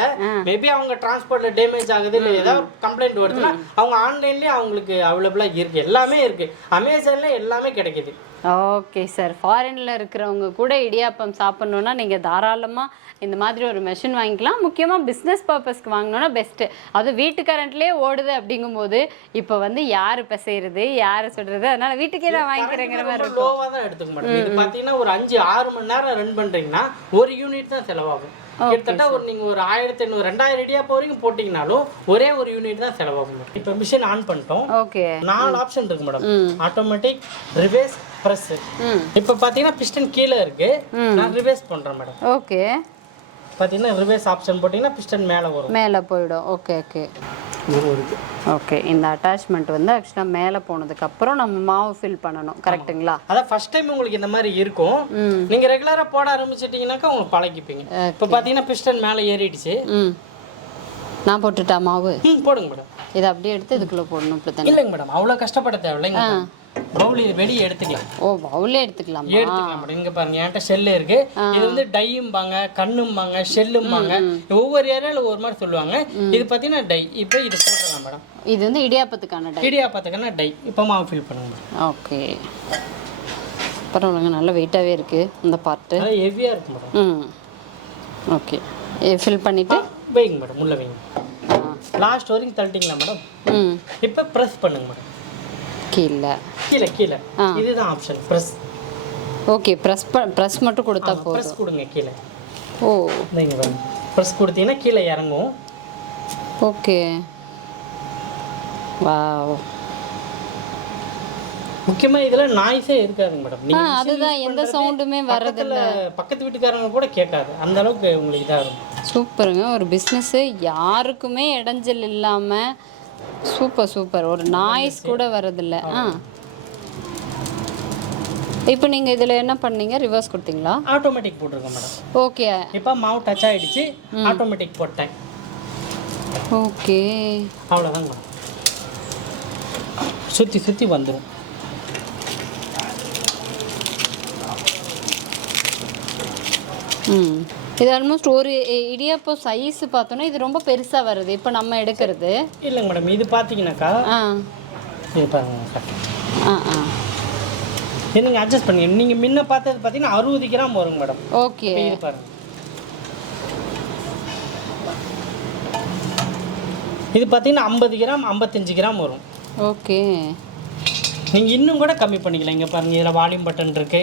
மேபி அவங்க டிரான்ஸ்போர்ட்ல டேமேஜ் ஆகுது, இல்ல ஏதாவது கம்ப்ளைண்ட் வருதுன்னா அவங்க ஆன்லைன்லயே அவங்களுக்கு அவைலபிளா இருக்கு. எல்லாமே இருக்கு. அமேசான்ல எல்லாமே கிடைக்குது. Okay sir. ஃபாரின்ல இருக்கிறவங்க கூட இடியாப்பம் சாப்பிடணும்னா நீங்க தாராளமா இந்த மாதிரி ஒரு மெஷின் வாங்கிக்கலாம். முக்கியமா பிஸ்னஸ் பர்பஸ்க்கு வாங்கினோன்னா பெஸ்ட். அது வீட்டு கரண்ட்லயே ஓடுது அப்படிங்கும்போது இப்போ வந்து யாரு பிசைறது யாரு சொல்றது, அதனால வீட்டுக்கே தான் வாங்கிக்கிறேங்கிற மாதிரி இருக்கும். லோவா தான் எடுத்துக்க மாட்டோம். இது பாத்தீங்கன்னா ஒரு 5-6 மணி நேரம் ரன் பண்றீங்கன்னா ஒரு யூனிட் தான் செலவாகும். கிட்டத்தட்ட ஒரு நீங்க ஒரு 1500 2000 இடியாப்பம் வரைக்கும் போட்டீங்கனாலும் ஒரே ஒரு யூனிட் தான் செலவாகும். இப்போ மிஷின் ஆன் பண்ணிட்டோம். ஓகே, 4 ஆப்ஷன் இருக்கு மேடம். Automatic, reverse, press. இப்போ பாத்தீங்கன்னா பிஸ்டன் கீழே இருக்கு, நான் ரிவர்ஸ் பண்றேன் மேடம். ஓகே, பாத்தீங்கன்னா ரிவர்ஸ் ஆப்ஷன் போட்டீங்கன்னா பிஸ்டன் மேலே வரும், மேலே போயிடும். Okay okay okay. இந்த அட்டாச்மெண்ட் வந்து ஆக்சுவலாக மேலே போனதுக்கு அப்புறம் நம்ம மாவு ஃபில் பண்ணணும். கரெக்ட்டுங்களா? அதான் ஃபர்ஸ்ட் டைம் உங்களுக்கு இந்த மாதிரி இருக்கும். நீங்க ரெகுலரா போட ஆரம்பிச்சிட்டீங்கன்னாக்கா உங்களுக்கு பழகிப்பீங்க. இப்போ பாத்தீங்கன்னா பிஸ்டன் மேலே ஏறிடுச்சு. நான் போட்டுட்டா மாவு? போடுங்க மேடம். இதை அப்படியே எடுத்து இதுக்குள்ள போடணும். இல்லைங்க மேடம், அவ்வளோ கஷ்டப்பட தேவையில்லைங்க. பவுல் வெளியே எடுத்துக்கலாம். ஓ, பவுல்ல எடுத்துக்கலாம். எடுத்துக்கலாம் மேடம். இங்க பாருங்க, என்கிட்ட ஷெல் இருக்கு. இது வந்து டையும்பாங்க, கண்ணும்பாங்க, ஷெல்லும்பாங்க. ஒவ்வொரு ஏரியால ஒவ்வொரு மாதிரி சொல்லுவாங்க. இது பாத்தீங்கன்னா டை. இப்போ இது போடலாம் மேடம். இது வந்து இடியாப்பத்துக்கான டை. இடியாப்பத்துக்கான டை. இப்போ மாவு ஃபில் பண்ணுங்க. ஓகே, பரவாயில்லைங்க. நல்ல வெயிட்டாவே இருக்கு இந்த பார்ட்டு. ஹெவியா இருக்கு மேடம். ஓகே, ஃபில் பண்ணிட்டு வைங்க மேடம். உள்ள வைங்க. லாஸ்ட் வரைக்கும் தள்ளிட்டீங்களா மேடம்? இப்போ ப்ரெஸ் பண்ணுங்க மேடம். கீழே கீழே கீழே இதுதான் ஆப்ஷன், ப்ரெஸ். ஓகே, ப்ரெஸ் மட்டும் கொடுத்தா போதும். ப்ரெஸ் கொடுங்க கீழே. ஓ, நீங்க பாருங்க, ப்ரெஸ் கொடுத்தீங்கன்னா கீழே இறங்கும். Okay, wow. முக்கியமா இதுல நாய்ஸே இருக்காதுங்க மேடம். நீங்க அதுதான், எந்த சவுண்டுமே வர்றது இல்ல. பக்கத்து வீட்டுக்காரங்க கூட கேட்காது, அந்த அளவுக்கு உங்களுக்கு இதா இருக்கும். சூப்பருங்க. ஒரு பிஸ்னஸ் யாருக்குமே இடைஞ்சல் இல்லாம சூப்பர் சூப்பர். ஒரு நாய்ஸ் கூட வரதில்ல. இப்போ நீங்க இதுல என்ன பண்ணீங்க? ரிவர்ஸ் கொடுத்தீங்களா? ஆட்டோமேட்டிக் போட்டுருக்கேன் மேடம். ஓகே, இப்போ மாவு டச் ஆயிடுச்சு, ஆட்டோமேட்டிக் போட்டேன். ஓகே, அவ்வளோதாங்க. சுற்றி சுற்றி வந்துடும். இது ஆல்மோஸ்ட் ஒரு இடியாப்பம் சைஸ் பார்த்தோன்னா இது ரொம்ப பெருசாக வருது இப்போ நம்ம எடுக்கிறது. இல்லைங்க மேடம், இது பார்த்தீங்கன்னாக்கா இது பாருங்க. இது நீங்கள் அட்ஜஸ்ட் பண்ணி நீங்கள் முன்ன பார்த்தது பார்த்தீங்கன்னா 60 கிராம் வருங்க மேடம். ஓகே, இது பாருங்க. இது பார்த்தீங்கன்னா 50 கிராம் 55 கிராம் வரும். ஓகே, நீங்கள் இன்னும் கூட கம்மி பண்ணிக்கலாம். இங்கே பாருங்க, இதில் வால்யூம் பட்டன் இருக்கு.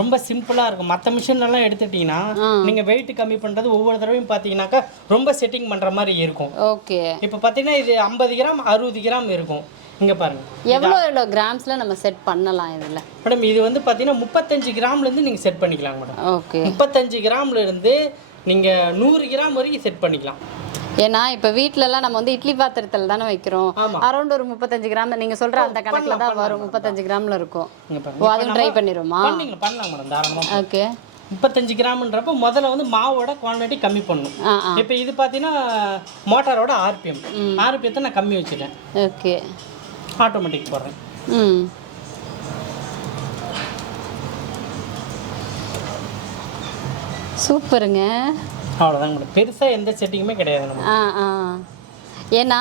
ரொம்ப சிம்பிளாக இருக்கும். மற்ற மிஷின் எல்லாம் எடுத்துட்டீங்கன்னா நீங்கள் வெயிட் கம்மி பண்ணுறது ஒவ்வொரு தடவையும் பார்த்தீங்கன்னாக்கா ரொம்ப செட்டிங் பண்ணுற மாதிரி இருக்கும். ஓகே. இப்போ பார்த்தீங்கன்னா இது 50 கிராம் 60 கிராம் இருக்கும். இங்கே பாருங்க எவ்வளோ கிராம்ஸ்ல நம்ம செட் பண்ணலாம் இதில்? மேடம் இது வந்து பார்த்தீங்கன்னா 35 கிராம்லேருந்து நீங்கள் செட் பண்ணிக்கலாம் மேடம். ஓகே. 35 கிராம்லேருந்து நீங்கள் 100 கிராம் வரைக்கும் செட் பண்ணிக்கலாம். ஏன்னா இப்போ வீட்டிலலாம் நம்ம வந்து இட்லி பாத்திரத்தில் தானே வைக்கிறோம். அரௌண்ட் ஒரு 35 கிராம் நீங்கள் சொல்கிற அந்த கணக்கில் தான் வரும். 35 கிராமில் இருக்கும். ஓ, அதுவும் ட்ரை பண்ணிடுமா? பண்ணலாம் மேடம் தாராளமாக. ஓகே. 35 கிராம்ன்றப்ப முதல்ல வந்து மாவோட குவான்டிட்டி கம்மி பண்ணணும். இப்போ இது பார்த்தீங்கன்னா மோட்டாரோட ஆர்பிஎத்தை நான் கம்மி வச்சுட்டேன். ஓகே. ஆட்டோமேட்டிக் போடுறேன். சூப்பருங்க. அவ்வளோதாங்க மேடம். பெருசாக எந்த செட்டிங்குமே கிடையாது நம்ம. ஏன்னா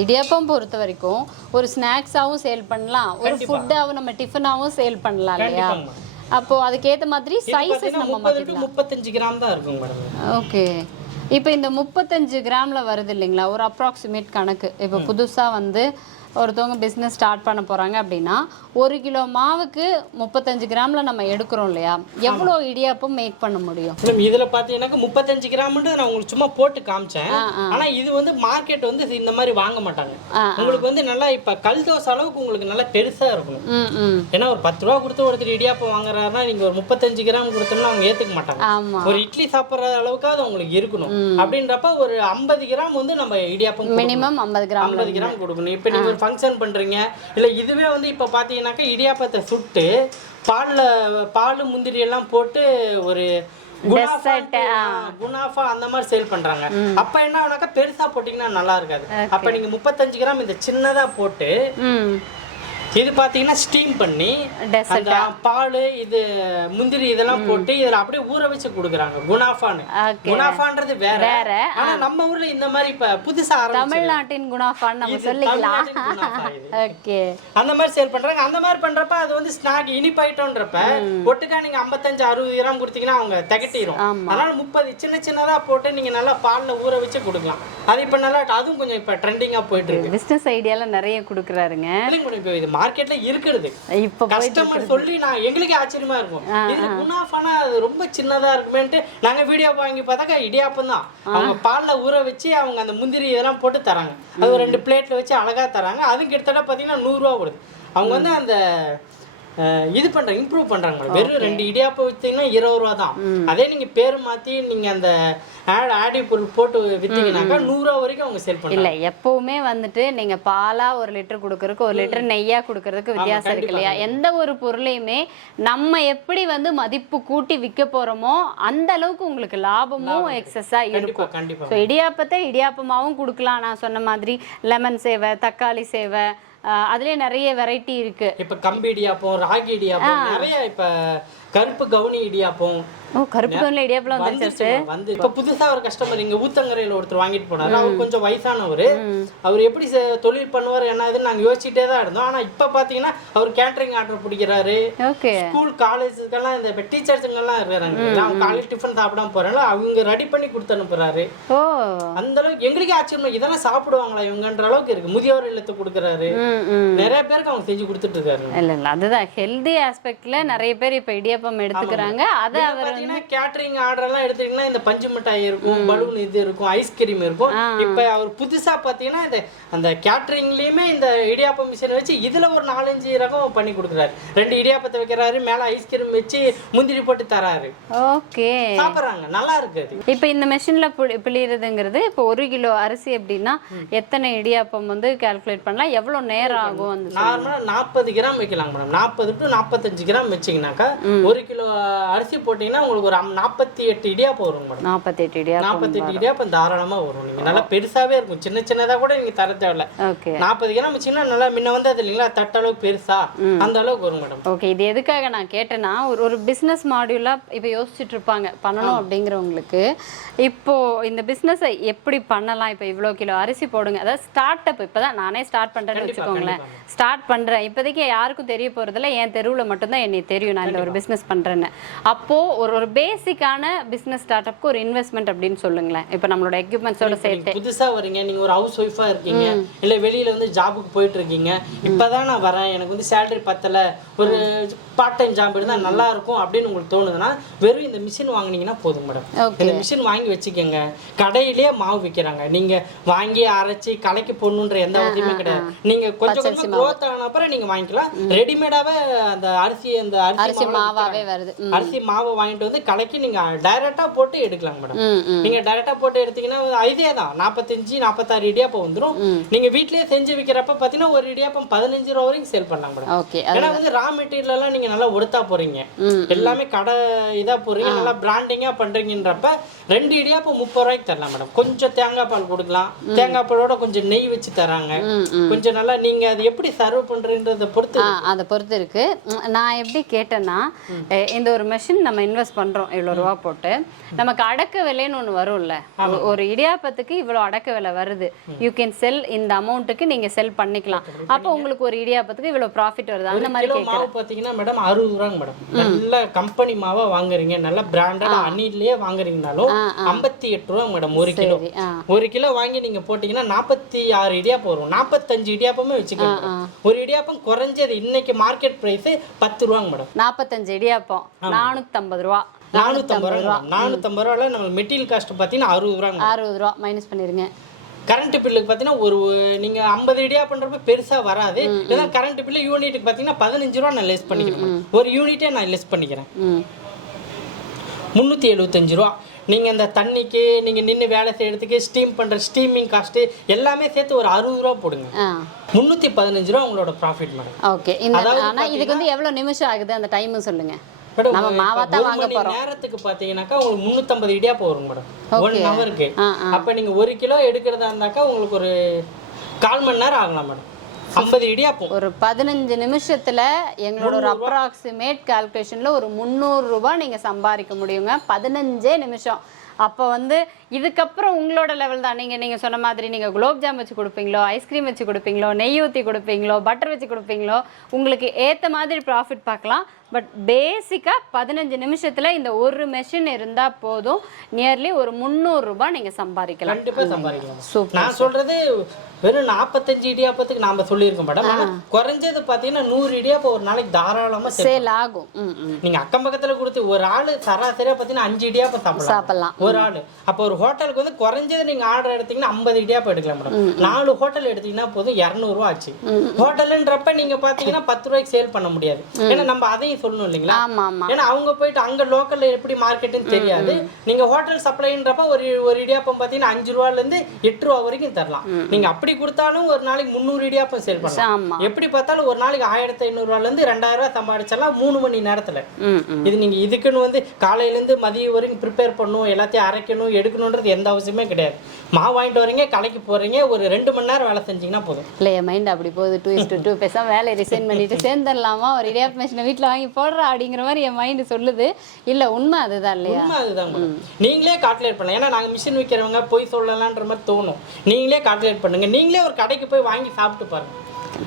இடியாப்பம் பொறுத்த வரைக்கும் ஒரு ஸ்நாக்ஸாகவும் சேல் பண்ணலாம், ஒரு ஃபுட்டாகவும் நம்ம டிஃபனாகவும் சேல் பண்ணலாம் இல்லையா? அப்போ அதுக்கேற்ற மாதிரி சைஸஸ் நம்ம 35 கிராம் தான் இருக்கும் மேடம். ஓகே. இப்போ இந்த 35 கிராம்ல வருது இல்லைங்களா, ஒரு அப்ராக்சிமேட் கணக்கு. இப்போ புதுசாக வந்து ஒருத்தவங்க பிஸ்னஸ் ஸ்டார்ட் பண்ண போகிறாங்க அப்படின்னா 1 கிலோ மாவுக்கு 35 கிராமில் நம்ம எடுக்கிறோம் இல்லையா, எவ்வளோ இடியாப்பம் மேக் பண்ண முடியும்? இதில் பார்த்தீங்கன்னாக்கா 35 கிராம்ன்றது நான் உங்களுக்கு சும்மா போட்டு காமிச்சேன். ஆனால் இது வந்து மார்க்கெட் வந்து இந்த மாதிரி வாங்க மாட்டாங்க. உங்களுக்கு வந்து நல்லா இப்போ கல் தோசை அளவுக்கு உங்களுக்கு நல்லா பெருசாக இருக்கணும். ஏன்னா ஒரு 10 ரூபா கொடுத்து ஒருத்தர் இடியாப்பம் வாங்குறாருன்னா நீங்கள் ஒரு 35 கிராம் கொடுத்தோம்னா அவங்க ஏற்றுக்க மாட்டாங்க. ஒரு இட்லி சாப்பிட்ற அளவுக்காவது அவங்களுக்கு இருக்கணும். அப்படின்றப்ப ஒரு 50 கிராம் வந்து நம்ம இடியாப்பம் மினிமம் 50 கிராம் கொடுக்கணும். இப்போ நீங்கள் ஃபங்க்ஷன் பண்றீங்க இல்லை, இதுவே வந்து இப்போ பார்த்தீங்கன்னாக்கா இடியாப்பத்தை சுட்டு பால் முந்திரி எல்லாம் போட்டு ஒரு குனாஃபா அந்த மாதிரி சேல் பண்றாங்க. அப்ப என்ன ஆனாக்கா பெருசா போட்டீங்கன்னா நல்லா இருக்காது. அப்ப நீங்க 35 கிராம் இந்த சின்னதா போட்டு இது பாத்தீங்கன்னா ஸ்டீம் பண்ணி அந்த பால் இது முந்திரி இதெல்லாம் போட்டு இதுல அப்படியே ஊற வச்சு கொடுக்குறாங்க. குனாஃபான்றது வேற. ஆனா நம்ம ஊர்ல இந்த மாதிரி இப்ப புதுசா தமிழ்நாட்டின் குனாஃபான்னு நம்ம சொல்லிக்கலாம். ஓகே. அந்த மாதிரி சேல் பண்றாங்க. அந்த மாதிரி பண்றப்ப அது வந்து ஸ்நாக் இனிப்பாயிட்டோன்றப்ப ஒட்டுக்கா நீங்க 55-60 கிராம் கொடுத்தீங்கன்னா அவங்க திகட்டிரும். அதனால 30 சின்ன சின்னதா போட்டு நீங்க நல்லா பால்ல ஊற வச்சு கொடுக்கலாம். அது இப்ப நல்லா அதுவும் கொஞ்சம் இப்ப ட்ரெண்டிங்கா போயிட்டு இருக்கு. பிசினஸ் ஐடியால நிறைய கொடுக்குறாருங்க. இது மார்க்கெட்ல இருக்குது. இப்போ கஸ்டமர் சொல்லி நான் எங்களுக்கே ஆச்சரியமா இருக்கும். இது குனாஃபானா அது ரொம்ப சின்னதா இருக்குமேன்ட்டு நாங்க வீடியோ வாங்கி பார்த்தாக்கா இடியாப்பம் தான். அவங்க பால்ல ஊற வச்சு அவங்க அந்த முந்திரி இதெல்லாம் போட்டு தராங்க. அது ஒரு 2 பிளேட்ல வச்சு அழகா தராங்க. அதுக்கு கிட்டத்தட்ட பாத்தீங்கன்னா 100 ரூபா கொடுது. அவங்க வந்து அந்த இது பண்றாங்க, இம்ப்ரூவ் பண்றாங்க. வெறும் 2 இடியாப்பம் வித்தீங்கன்னா 20 ரூபா தான். அதே நீங்க பேர் மாத்தி நீங்க அந்த ஆடி பொருள் போட்டு வித்தீங்கன்னாக்கா 100 ரூபா வரைக்கும் அவங்க சேல் பண்றாங்க. இல்ல எப்பவுமே வந்துட்டு நீங்க பாலா 1 லிட்டர் கொடுக்கறதுக்கு 1 லிட்டர் நெய்யா கொடுக்கறதுக்கு வித்தியாசம் இருக்கு இல்லையா? எந்த ஒரு பொருளையுமே நம்ம எப்படி வந்து மதிப்பு கூட்டி விற்க போறோமோ அந்த அளவுக்கு உங்களுக்கு லாபமும் எக்ஸஸா இருக்கும். ஸோ இடியாப்பத்தை இடியாப்பமாவும் கொடுக்கலாம். நான் சொன்ன மாதிரி லெமன் சேவை, தக்காளி சேவை, அதுலயே நிறைய வெரைட்டி இருக்கு. இப்ப கம்பி இடியாப்பம், ராகி இடியாப்பம், நிறைய இப்ப கருப்பு கவுனி இடியாப்பம். கருப்பு கவுனி இடியாப்பம் வந்து இப்ப புதுசா ஒரு கஸ்டமர் இங்க ஊத்தங்கரையில ஒருத்தர் வாங்கிட்டு போனாரு. அவர் கொஞ்சம் வயசானவர். அவர் எப்படி தொழில் பண்ணுவார் என்ன இதுன்னு நாங்க யோசிச்சுட்டே தான் இருந்தோம். ஆனா இப்ப பாத்தீங்கன்னா அவர் கேட்டரிங் ஆர்டர் பிடிக்கிறாரு. ஸ்கூல் காலேஜுக்கெல்லாம் இந்த டீச்சர்ஸுங்க எல்லாம் இருக்காங்க. அவங்க காலையில் டிஃபன் சாப்பிடாம போறாங்க, அவங்க ரெடி பண்ணி கொடுத்து அனுப்புறாரு. அந்த அளவுக்கு எங்களுக்கே ஆச்சரியம், இதெல்லாம் சாப்பிடுவாங்களா இவங்கன்ற அளவுக்கு இருக்கு. முதியோர் இல்லத்துக்கு கொடுக்குறாரு. நிறைய பேருக்கு அவங்க செஞ்சு கொடுத்துட்டு இருக்காரு. இல்ல அதுதான் ஹெல்தி ஆஸ்பெக்ட்ல நிறைய பேர் இப்ப இடியாப்பம் எடுத்துக்கிறாங்க. அத அவர் கேட்டரிங் ஆர்டர் எல்லாம் எடுத்தீங்கன்னா இந்த பஞ்சு மிட்டாய் இருக்கும், பலூன் இது இருக்கும், ஐஸ்கிரீம் இருக்கும். இப்ப அவர் புதுசா பாத்தீங்கன்னா இந்த அந்த கேட்டரிங்லயுமே இந்த இடியாப்பம் மிஷின் வச்சு இதுல ஒரு 4-5 ரகம் பண்ணி கொடுக்குறாரு. 2 இடியாப்பத்தை வைக்கிறாரு, மேல ஐஸ்கிரீம் வச்சு முந்திரி போட்டு தராரு. ஓகே, சாப்பிடுறாங்க, நல்லா இருக்கு. இப்ப இந்த மெஷின்ல பிழிறதுங்கிறது இப்போ 1 கிலோ அரிசி அப்படின்னா எத்தனை இடியாப்பம் வந்து கால்குலேட் பண்ணலாம், எவ்வளவு நேரம் ஆகும்? நார்மலா 40 கிராம் வைக்கலாம் மேடம். 40 to 45 கிராம் வச்சீங்கன்னாக்கா 1 கிலோ அரிசி போட்டீங்கன்னா உங்களுக்கு ஒரு 48 இடியாப்பம் வரும் மேடம். 48 இடியாப்பம் தாராளமா வரும். நீங்க நல்லா பெருசாவே இருக்கும். சின்ன சின்னதா கூட நீங்க தர தேவையில்ல. 40 கிராம் வச்சீங்கன்னா நல்லா முன்ன வந்து அது இல்லைங்களா தட்டளவுக்கு பெருசா அந்த அளவுக்கு வரும் மேடம். ஓகே, இது எதுக்காக நான் கேட்டேன்னா ஒரு பிசினஸ் மாடியூலா இப்போ யோசிச்சுட்டு இருப்பாங்க பண்ணணும் அப்படிங்கிறவங்களுக்கு இப்போ இந்த பிசினஸை எப்படி பண்ணலாம், இப்போ இவ்வளோ கிலோ அரிசி போடுங்க, அதாவது ஸ்டார்ட் அப் இப்போதான் நானே ஸ்டார்ட் பண்றேன்னு வச்சுக்கோங்களேன். ஸ்டார்ட் பண்றேன், இப்போதைக்கு யாருக்கும் தெரிய போறதில்ல, என் தெருவில் மட்டும்தான் என்னை தெரியும், நான் இந்த ஒரு பிசினஸ் இன்வெஸ்ட் பண்ணுறேன்னு. அப்போது ஒரு பேசிக்கான பிஸ்னஸ் ஸ்டார்ட் அப்க்கு ஒரு இன்வெஸ்ட்மெண்ட் அப்படின்னு சொல்லுங்களேன். இப்போ நம்மளோட எக்யூப்மெண்ட்ஸோட சேர்த்து புதுசாக வரீங்க, நீங்கள் ஒரு ஹவுஸ் ஒய்ஃபாக இருக்கீங்க, இல்லை வெளியில் வந்து ஜாபுக்கு போயிட்டு இருக்கீங்க, இப்போ தான் நான் வரேன், எனக்கு வந்து சேலரி பத்தலை, ஒரு பார்ட் டைம் ஜாப் இருந்தால் நல்லா இருக்கும் அப்படின்னு உங்களுக்கு தோணுதுன்னா வெறும் இந்த மிஷின் வாங்கினீங்கன்னா போதும் மேடம். இந்த மிஷின் வாங்கி வச்சுக்கோங்க. கடையிலேயே மாவு விற்கிறாங்க, நீங்கள் வாங்கி அரைச்சி கலைக்கு போடணுன்ற எந்த அவசியமே கிடையாது. நீங்கள் கொஞ்சம் கொஞ்சம் க்ரோத் ஆன அப்புறம் நீங்கள் வாங்கிக்கலாம். ரெடிமேடாகவே அந்த அரிசி மாவாவே வருது. அரிசி மாவை வாங்கிட்டு வந்து கலைக்கு நீங்கள் டைரெக்டாக போட்டு எடுக்கலாம் மேடம். நீங்கள் டைரெக்டாக போட்டு எடுத்தீங்கன்னா ஐடியா தான் 45-46 இடியாப்பம் வந்துடும். நீங்கள் வீட்லேயே செஞ்சு விற்கிறப்ப பார்த்தீங்கன்னா ஒரு இடியாப்பம் 15 ரூபா வரைக்கும் சேல் பண்ணலாம் மேடம். ஏன்னா வந்து ரா மெட்டீரியல் எல்லாம் நீங்கள் நல்லா ஒடுத்தா போறீங்க, எல்லாமே கடை இதா போறீங்க, நல்லா பிராண்டிங்கா பண்றீங்கன்றப்ப 2 இடியாப்பம் 30 ரூபாய்க்கு தரலாம் மேடம். கொஞ்சம் தேங்காய் பால் கொடுக்கலாம், தேங்காய் பாலோட கொஞ்சம் நெய் வச்சு தராங்க. கொஞ்சம் நல்லா நீங்க அதை எப்படி சர்வ் பண்றீங்கன்றத பொறுத்து அதை பொறுத்து இருக்கு. நான் எப்படி கேட்டேன்னா, இந்த ஒரு மெஷின் நம்ம இன்வெஸ்ட் பண்றோம் இவ்வளவு ரூபா போட்டு, நமக்கு அடக்க விலைன்னு ஒன்று வரும்ல, ஒரு இடியாப்பத்துக்கு இவ்வளோ அடக்க விலை வருது, யூ கேன் செல் இந்த அமௌண்ட்டுக்கு நீங்க செல் பண்ணிக்கலாம். அப்போ உங்களுக்கு ஒரு இடியாப்பத்துக்கு இவ்வளோ ப்ராஃபிட் வருது. அந்த மாதிரி மாவு பார்த்தீங்கன்னா மேடம் 60 ரூபாங்க மேடம். நல்ல கம்பெனி மாவா வாங்குறீங்க, நல்ல பிராண்டட் அணிலே வாங்குறீங்கனாலும் 58 ரூபா மேடம் ஒரு கிலோ. ஒரு கிலோ வாங்கி நீங்க போட்டீங்கன்னா 46 இடியாப்பம் வரும். 45 இடியாப்பமே வச்சுக்கோங்க. ஒரு இடியாப்பம் குறைஞ்சது இன்னைக்கு மார்க்கெட் பிரைஸ் 10 ரூபாங்க மேடம். 45 இடியாப்பம் 450 ரூபா. 450 ரூபா. 450 ரூபால நம்ம மெட்டீரியல் காஸ்ட் பார்த்தீங்கன்னா 60 ரூபாங்க. 60 ரூபா மைனஸ் பண்ணிருங்க. கரண்ட் பில்லுக்கு பார்த்தீங்கன்னா ஒரு நீங்கள் 50 இடியா பண்ணுறப்ப பெருசாக வராது. ஏன்னா கரண்ட் பில்லு யூனிட்டுக்கு பார்த்தீங்கன்னா 15 ரூபா நான் லெஸ் பண்ணிக்கிறேன். ஒரு யூனிட்டே நான் லெஸ் பண்ணிக்கிறேன் 375 ரூபா. நீங்கள் இந்த தண்ணிக்கு நீங்கள் நின்று வேலை செய்யறதுக்கு ஸ்டீம் பண்ணுற ஸ்டீமிங் காஸ்ட்டு எல்லாமே சேர்த்து ஒரு 60 ரூபா போடுங்க. 315 ரூபா உங்களோட ப்ராஃபிட் மேடம். ஓகே. ஆனால் இதுக்கு வந்து எவ்வளோ நிமிஷம் ஆகுது அந்த டைமும் சொல்லுங்க. நம்ம மாவாத்தான் வாங்க போறோம். நேரத்துக்கு பாத்தீங்கன்னாக்கா உங்களுக்கு 350 இடியாப்பம் வரும் மேடம் 1 ஹவருக்கு. அப்ப நீங்க 1 கிலோ எடுக்கிறதா இருந்தாக்கா உங்களுக்கு ஒரு 1/4 மணி நேரம் ஆகலாம் மேடம். 50 இடியாப்பம் ஒரு 15 நிமிஷத்துல எங்களோட ஒரு அப்ராக்சிமேட் கால்குலேஷன்ல ஒரு 300 ரூபாய் நீங்க சம்பாதிக்க முடியுங்க. 15 நிமிஷம். அப்போ வந்து இதுக்கப்புறம் உங்களோட லெவல் தான். நீங்கள் சொன்ன மாதிரி நீங்கள் குலோப் ஜாம் வச்சு கொடுப்பீங்களோ, ஐஸ்கிரீம் வச்சு கொடுப்பீங்களோ, நெய் ஊற்றி கொடுப்பீங்களோ, பட்டர் வச்சு கொடுப்பீங்களோ, உங்களுக்கு ஏற்ற மாதிரி ப்ராஃபிட் பார்க்கலாம். பட் பேசிக்காக 15 நிமிஷத்தில் இந்த ஒரு மெஷின் இருந்தால் போதும், நியர்லி ஒரு 300 ரூபாய் நீங்கள் சம்பாதிக்கலாம். கண்டிப்பாக சம்பாதிக்கலாம். சூப்பர். நான் சொல்கிறது வெறும் 45 இடியாப்பத்துக்கு நாம சொல்லியிருக்கோம் மேடம். ஆனால் குறைஞ்சது பார்த்தீங்கன்னா 100 இடியாப்பம் ஒரு நாளைக்கு தாராளமாக சேல் ஆகும். நீங்கள் அக்கம் பக்கத்தில் கொடுத்து ஒரு ஆள் சராசரியாக பார்த்தீங்கன்னா 5 இடியாப்பம் சாப்பிடலாம் ஒரு ஆள். அப்போ ஒரு ஹோட்டலுக்கு வந்து குறைஞ்சது நீங்கள் ஆர்டர் எடுத்தீங்கன்னா 50 இடியாப்பம் எடுக்கலாம் மேடம். 4 ஹோட்டல் எடுத்தீங்கன்னா போதும் 200 ரூபா ஆச்சு. ஹோட்டலுன்றப்ப நீங்கள் பார்த்தீங்கன்னா 10 ரூபாய்க்கு சேல் பண்ண முடியாது. ஏன்னா நம்ம அதையும் சொல்லணும் இல்லைங்களா? ஏன்னா அவங்க போயிட்டு அங்கே லோக்கலில் எப்படி மார்க்கெட்டுன்னு தெரியாது. நீங்கள் ஹோட்டல் சப்ளைன்றப்ப ஒரு இடியாப்பம் பார்த்தீங்கன்னா 5 ரூபாலேருந்து 8 ரூபா வரைக்கும் தரலாம். நீங்கள் அப்படி கொடுத்தாலும் ஒரு நாளைக்கு 300 இடியாப்பம் சேல் பண்ணலாம். எப்படி பார்த்தாலும் ஒரு நாளைக்கு 1500 ரூபாயிலேருந்து 2000 ரூபாய் சம்பாதிச்சலாம் 3 மணி நேரத்தில். இது நீங்கள் இதுக்குன்னு வந்து காலையிலேருந்து மதியம் வரைக்கும் ப்ரிப்பேர் பண்ணணும், எல்லாத்தையும் அரைக்கணும், எடுக்கணுன்றது எந்த அவசியமே கிடையாது. மாவு வாங்கிட்டு வரீங்க, கலைக்கு போகிறீங்க, ஒரு 2 மணி நேரம் வேலை செஞ்சிங்கன்னா போதும். இல்லை, என் மைண்ட் அப்படி போகுது 2:2 பேசாமல் வேலையை ரிசைன் பண்ணிட்டு சேர்ந்துடலாமா, ஒரு இடியாப்பம் மிஷினை வீட்டில் வாங்கி போடுறா அப்படிங்கிற மாதிரி என் மைண்டு சொல்லுது. இல்லை, உண்மை அதுதான் இல்லையா? உண்மை அதுதான். நீங்களே கால்குலேட் பண்ணலாம். ஏன்னா நாங்கள் மிஷின் விற்கிறவங்க போய் சொல்லலான்ற மாதிரி தோணும். நீங்களே கால்குலேட் பண்ணுங்கள். நீங்களே ஒரு கடைக்கு போய் வாங்கி சாப்பிட்டு பாருங்க.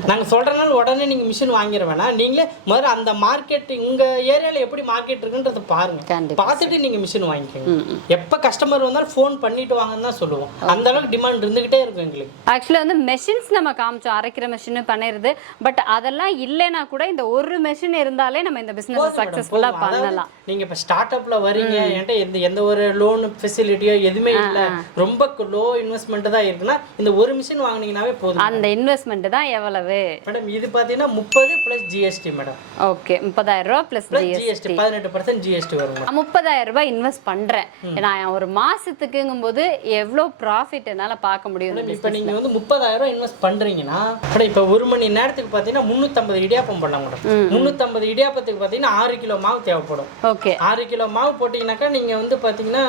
நாங்கள் சொல்கிறனால உடனே நீங்கள் மிஷின் வாங்கிட வேணாம். நீங்களே முதல்ல அந்த மார்க்கெட் உங்கள் ஏரியாவில் எப்படி மார்க்கெட் இருக்குன்றதை பாருங்கள். பார்த்துட்டு நீங்கள் மிஷின் வாங்கிக்கோங்க. எப்போ கஸ்டமர் வந்தாலும் ஃபோன் பண்ணிட்டு வாங்கன்னு தான் சொல்லுவோம். அந்த அளவுக்கு டிமாண்ட் இருந்துகிட்டே இருக்கும் எங்களுக்கு. ஆக்சுவலாக வந்து மெஷின்ஸ் நம்ம காமிச்சோம், அரைக்கிற மிஷின் பண்ணிடுது. பட் அதெல்லாம் இல்லைன்னா கூட இந்த ஒரு மிஷின் இருந்தாலே நம்ம இந்த பிஸ்னஸ் சக்ஸஸ்ஃபுல்லாக பண்ணலாம். நீங்கள் இப்போ ஸ்டார்ட் அப்பில் வரீங்க, என்கிட்ட எந்த ஒரு லோன் ஃபெசிலிட்டியோ எதுவுமே இல்லை, ரொம்ப லோ இன்வெஸ்ட்மெண்ட் தான் இருக்குன்னா இந்த ஒரு மிஷின் வாங்கினீங்கன்னாவே போதும். அந்த இன்வெஸ்ட்மெண்ட் தான் எவ்வளவு மேடம்? இது பார்த்தீங்கன்னா 30 + GST மேடம். ஓகே, 30,000 ரூபாய் + GST 18% GST வரும். 30,000 ரூபாய் இன்வெஸ்ட் பண்றேன் நான் ஒரு மாசத்துக்குங்கும்போது எவ்வளோ ப்ராஃபிட் என்னால பார்க்க முடியும்? இப்போ நீங்க வந்து 30,000 ரூபாய் இன்வெஸ்ட் பண்றீங்கன்னா இப்போ 1 மணி நேரத்துக்கு பார்த்தீங்கன்னா 350 இடியாப்பம் பண்ணலாம் மேடம். 350 இடியாப்பத்துக்கு பார்த்தீங்கன்னா 6 கிலோ மாவு தேவைப்படும். ஓகே, 6 கிலோ மாவு போட்டீங்கன்னாக்கா நீங்க வந்து பார்த்தீங்கன்னா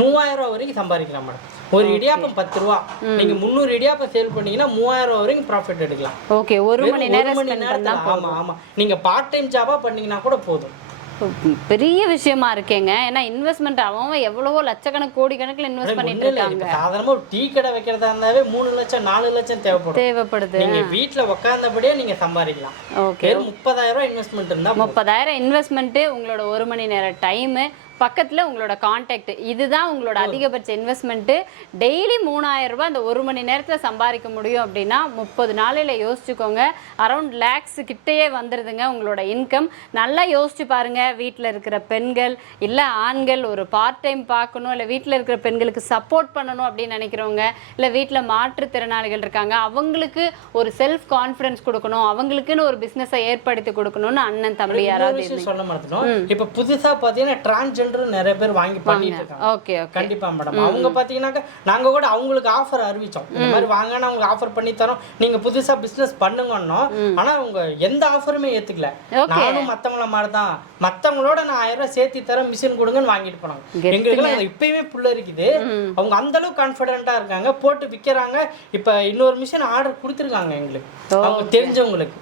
3000 ரூபாய் வரைக்கும் சம்பாதிக்கலாம் மேடம். ஒரு இடியாப்பம் 10 ரூபா, நீங்க 300 இடியாப்பம் சேல் பண்ணீங்கன்னா 3000 ரூபாய் வரைக்கும் ப்ராஃபிட் எடுக்கலாம். ஓகே, ஒரு மணி நேரம். ஆமா ஆமா, நீங்க பார்ட் டைம் ஜாபா பண்ணீங்கன்னா கூட போதும். பெரிய விஷயமா இருக்கேங்க. ஏன்னா இன்வெஸ்ட்மெண்ட் அவன் எவ்வளவோ லட்சக்கணக்கு கோடிக்கணக்கில் இன்வெஸ்ட் பண்ணிட்டு இருக்காங்க. சாதாரணமா ஒரு டீ கடை வைக்கிறதா இருந்தாவே 3 லட்சம் 4 லட்சம் தேவைப்படுது. நீங்க வீட்டுல உட்கார்ந்தபடியே நீங்க சம்பாதிக்கலாம். ஓகே, 30,000 ரூபாய் இன்வெஸ்ட்மெண்ட் இருந்தா 30,000 இன்வெஸ்ட்மெண்ட், உங்களோட 1 மணி நேர டைம், பக்கத்தில் உங்களோட கான்டாக்ட், இதுதான் உங்களோட அதிகபட்ச இன்வெஸ்ட்மெண்ட்டு. டெய்லி 3,000 ரூபாய் அந்த 1 மணி நேரத்தில் சம்பாதிக்க முடியும் அப்படின்னா 30 நாளையில் யோசிச்சுக்கோங்க, அரௌண்ட் லேக்ஸ் கிட்டேயே வந்துடுதுங்க உங்களோட இன்கம். நல்லா யோசிச்சு பாருங்க. வீட்டில் இருக்கிற பெண்கள் இல்லை ஆண்கள் ஒரு பார்ட் டைம் பார்க்கணும், இல்லை வீட்டில் இருக்கிற பெண்களுக்கு சப்போர்ட் பண்ணணும் அப்படின்னு நினைக்கிறவங்க, இல்லை வீட்டில் மாற்றுத்திறனாளிகள் இருக்காங்க, அவங்களுக்கு ஒரு செல்ஃப் கான்ஃபிடன்ஸ் கொடுக்கணும், அவங்களுக்குன்னு ஒரு பிஸ்னஸை ஏற்படுத்தி கொடுக்கணும்னு அண்ணன் தம்பி யாராவது சொல்ல மாட்டோம். இப்போ புதுசாக பார்த்தீங்கன்னா டிரான்ஸ்ஜெண்டர் நிறைய பேர் வாங்கி பண்ணிட்டு இருக்காங்க. ஓகே, கண்டிப்பா மேடம். அவங்க பாத்தீங்கன்னாக்க நாங்க கூட அவங்களுக்கு ஆஃபர் அறிவிச்சோம், இந்த மாதிரி வாங்கன்னு அவங்க ஆஃபர் பண்ணி தரோம், நீங்க புதுசா பிசினஸ் பண்ணுங்கன்னோ. ஆனா அவங்க எந்த ஆஃபருமே ஏத்துக்கல. நானும் மத்தவங்கள மாதிரி தான், மத்தவங்களோட நான் 1000 ரூபாய் சேர்த்து தரேன் மிஷின் கொடுங்கன்னு வாங்கிட்டு போனாங்க. எங்களுக்கு இப்பயுமே புள்ள இருக்குது. அவங்க அந்த அளவுக்கு கான்ஃபிடென்ட்டா இருக்காங்க, போட்டு விற்கிறாங்க. இப்ப இன்னொரு மிஷின் ஆர்டர் கொடுத்துருக்காங்க எங்களுக்கு, அவங்க தெரிஞ்சவங்களுக்கு.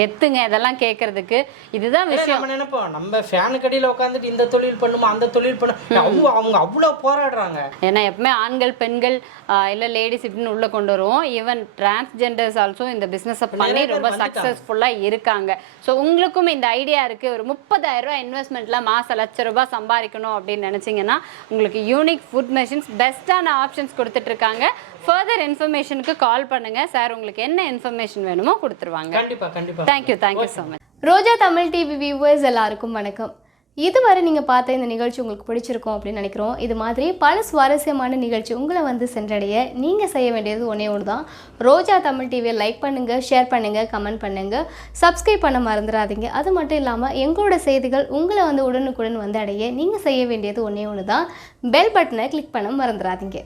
கெத்துங்க இதெல்லாம் கேட்கறதுக்கு. இதுதான் விஷயம். நம்ம நினைப்போம் நம்ம ஃபேனு கடியில உட்காந்துட்டு இந்த தொழில் பண்ணுமா அந்த தொழில் பண்ண, அவங்க அவ்வளவு போராடுறாங்க. ஏன்னா எப்பவுமே ஆண்கள் பெண்கள் இல்ல லேடிஸ் இப்படின்னு உள்ள கொண்டு வருவோம். ஈவன் டிரான்ஸ்ஜெண்டர்ஸ் ஆல்சோ இந்த பிசினஸ் பண்ணி ரொம்ப சக்சஸ்ஃபுல்லா இருக்காங்க. ஸோ உங்களுக்கும் இந்த ஐடியா இருக்கு, ஒரு 30,000 ரூபாய் இன்வெஸ்ட்மெண்ட்ல மாசம் 1,00,000 ரூபாய் சம்பாதிக்கணும் அப்படின்னு நினைச்சீங்கன்னா உங்களுக்கு யூனிக் ஃபுட் மெஷின்ஸ் பெஸ்டான ஆப்ஷன்ஸ் கொடுத்துட்டு இருக்காங்க. ஃபர்தர் இன்ஃபர்மேஷனுக்கு கால் பண்ணுங்க சார், உங்களுக்கு என்ன இன்ஃபர்மேஷன் வேணுமோ கொடுத்துருவாங்க. கண்டிப்பா கண்டிப்பா. Thank you so much. Roja Tamil TV viewers எல்லாருக்கும் வணக்கம். இதுவரை நீங்கள் பார்த்த இந்த நிகழ்ச்சி உங்களுக்கு பிடிச்சிருக்கும் அப்படின்னு நினைக்கிறோம். இது மாதிரி பல சுவாரஸ்யமான நிகழ்ச்சி உங்களை வந்து சென்றடைய நீங்கள் செய்ய வேண்டியது ஒன்றே ஒன்று தான். ரோஜா தமிழ் டிவியை லைக் பண்ணுங்கள், ஷேர் பண்ணுங்கள், கமெண்ட் பண்ணுங்கள், சப்ஸ்கிரைப் பண்ண மறந்துடாதீங்க. அது மட்டும் இல்லாமல் எங்களோட செய்திகள் உங்களை வந்து உடனுக்குடன் வந்து அடைய நீங்கள் செய்ய வேண்டியது ஒன்றே ஒன்று தான், பெல் பட்டனை கிளிக் பண்ண மறந்துடாதீங்க.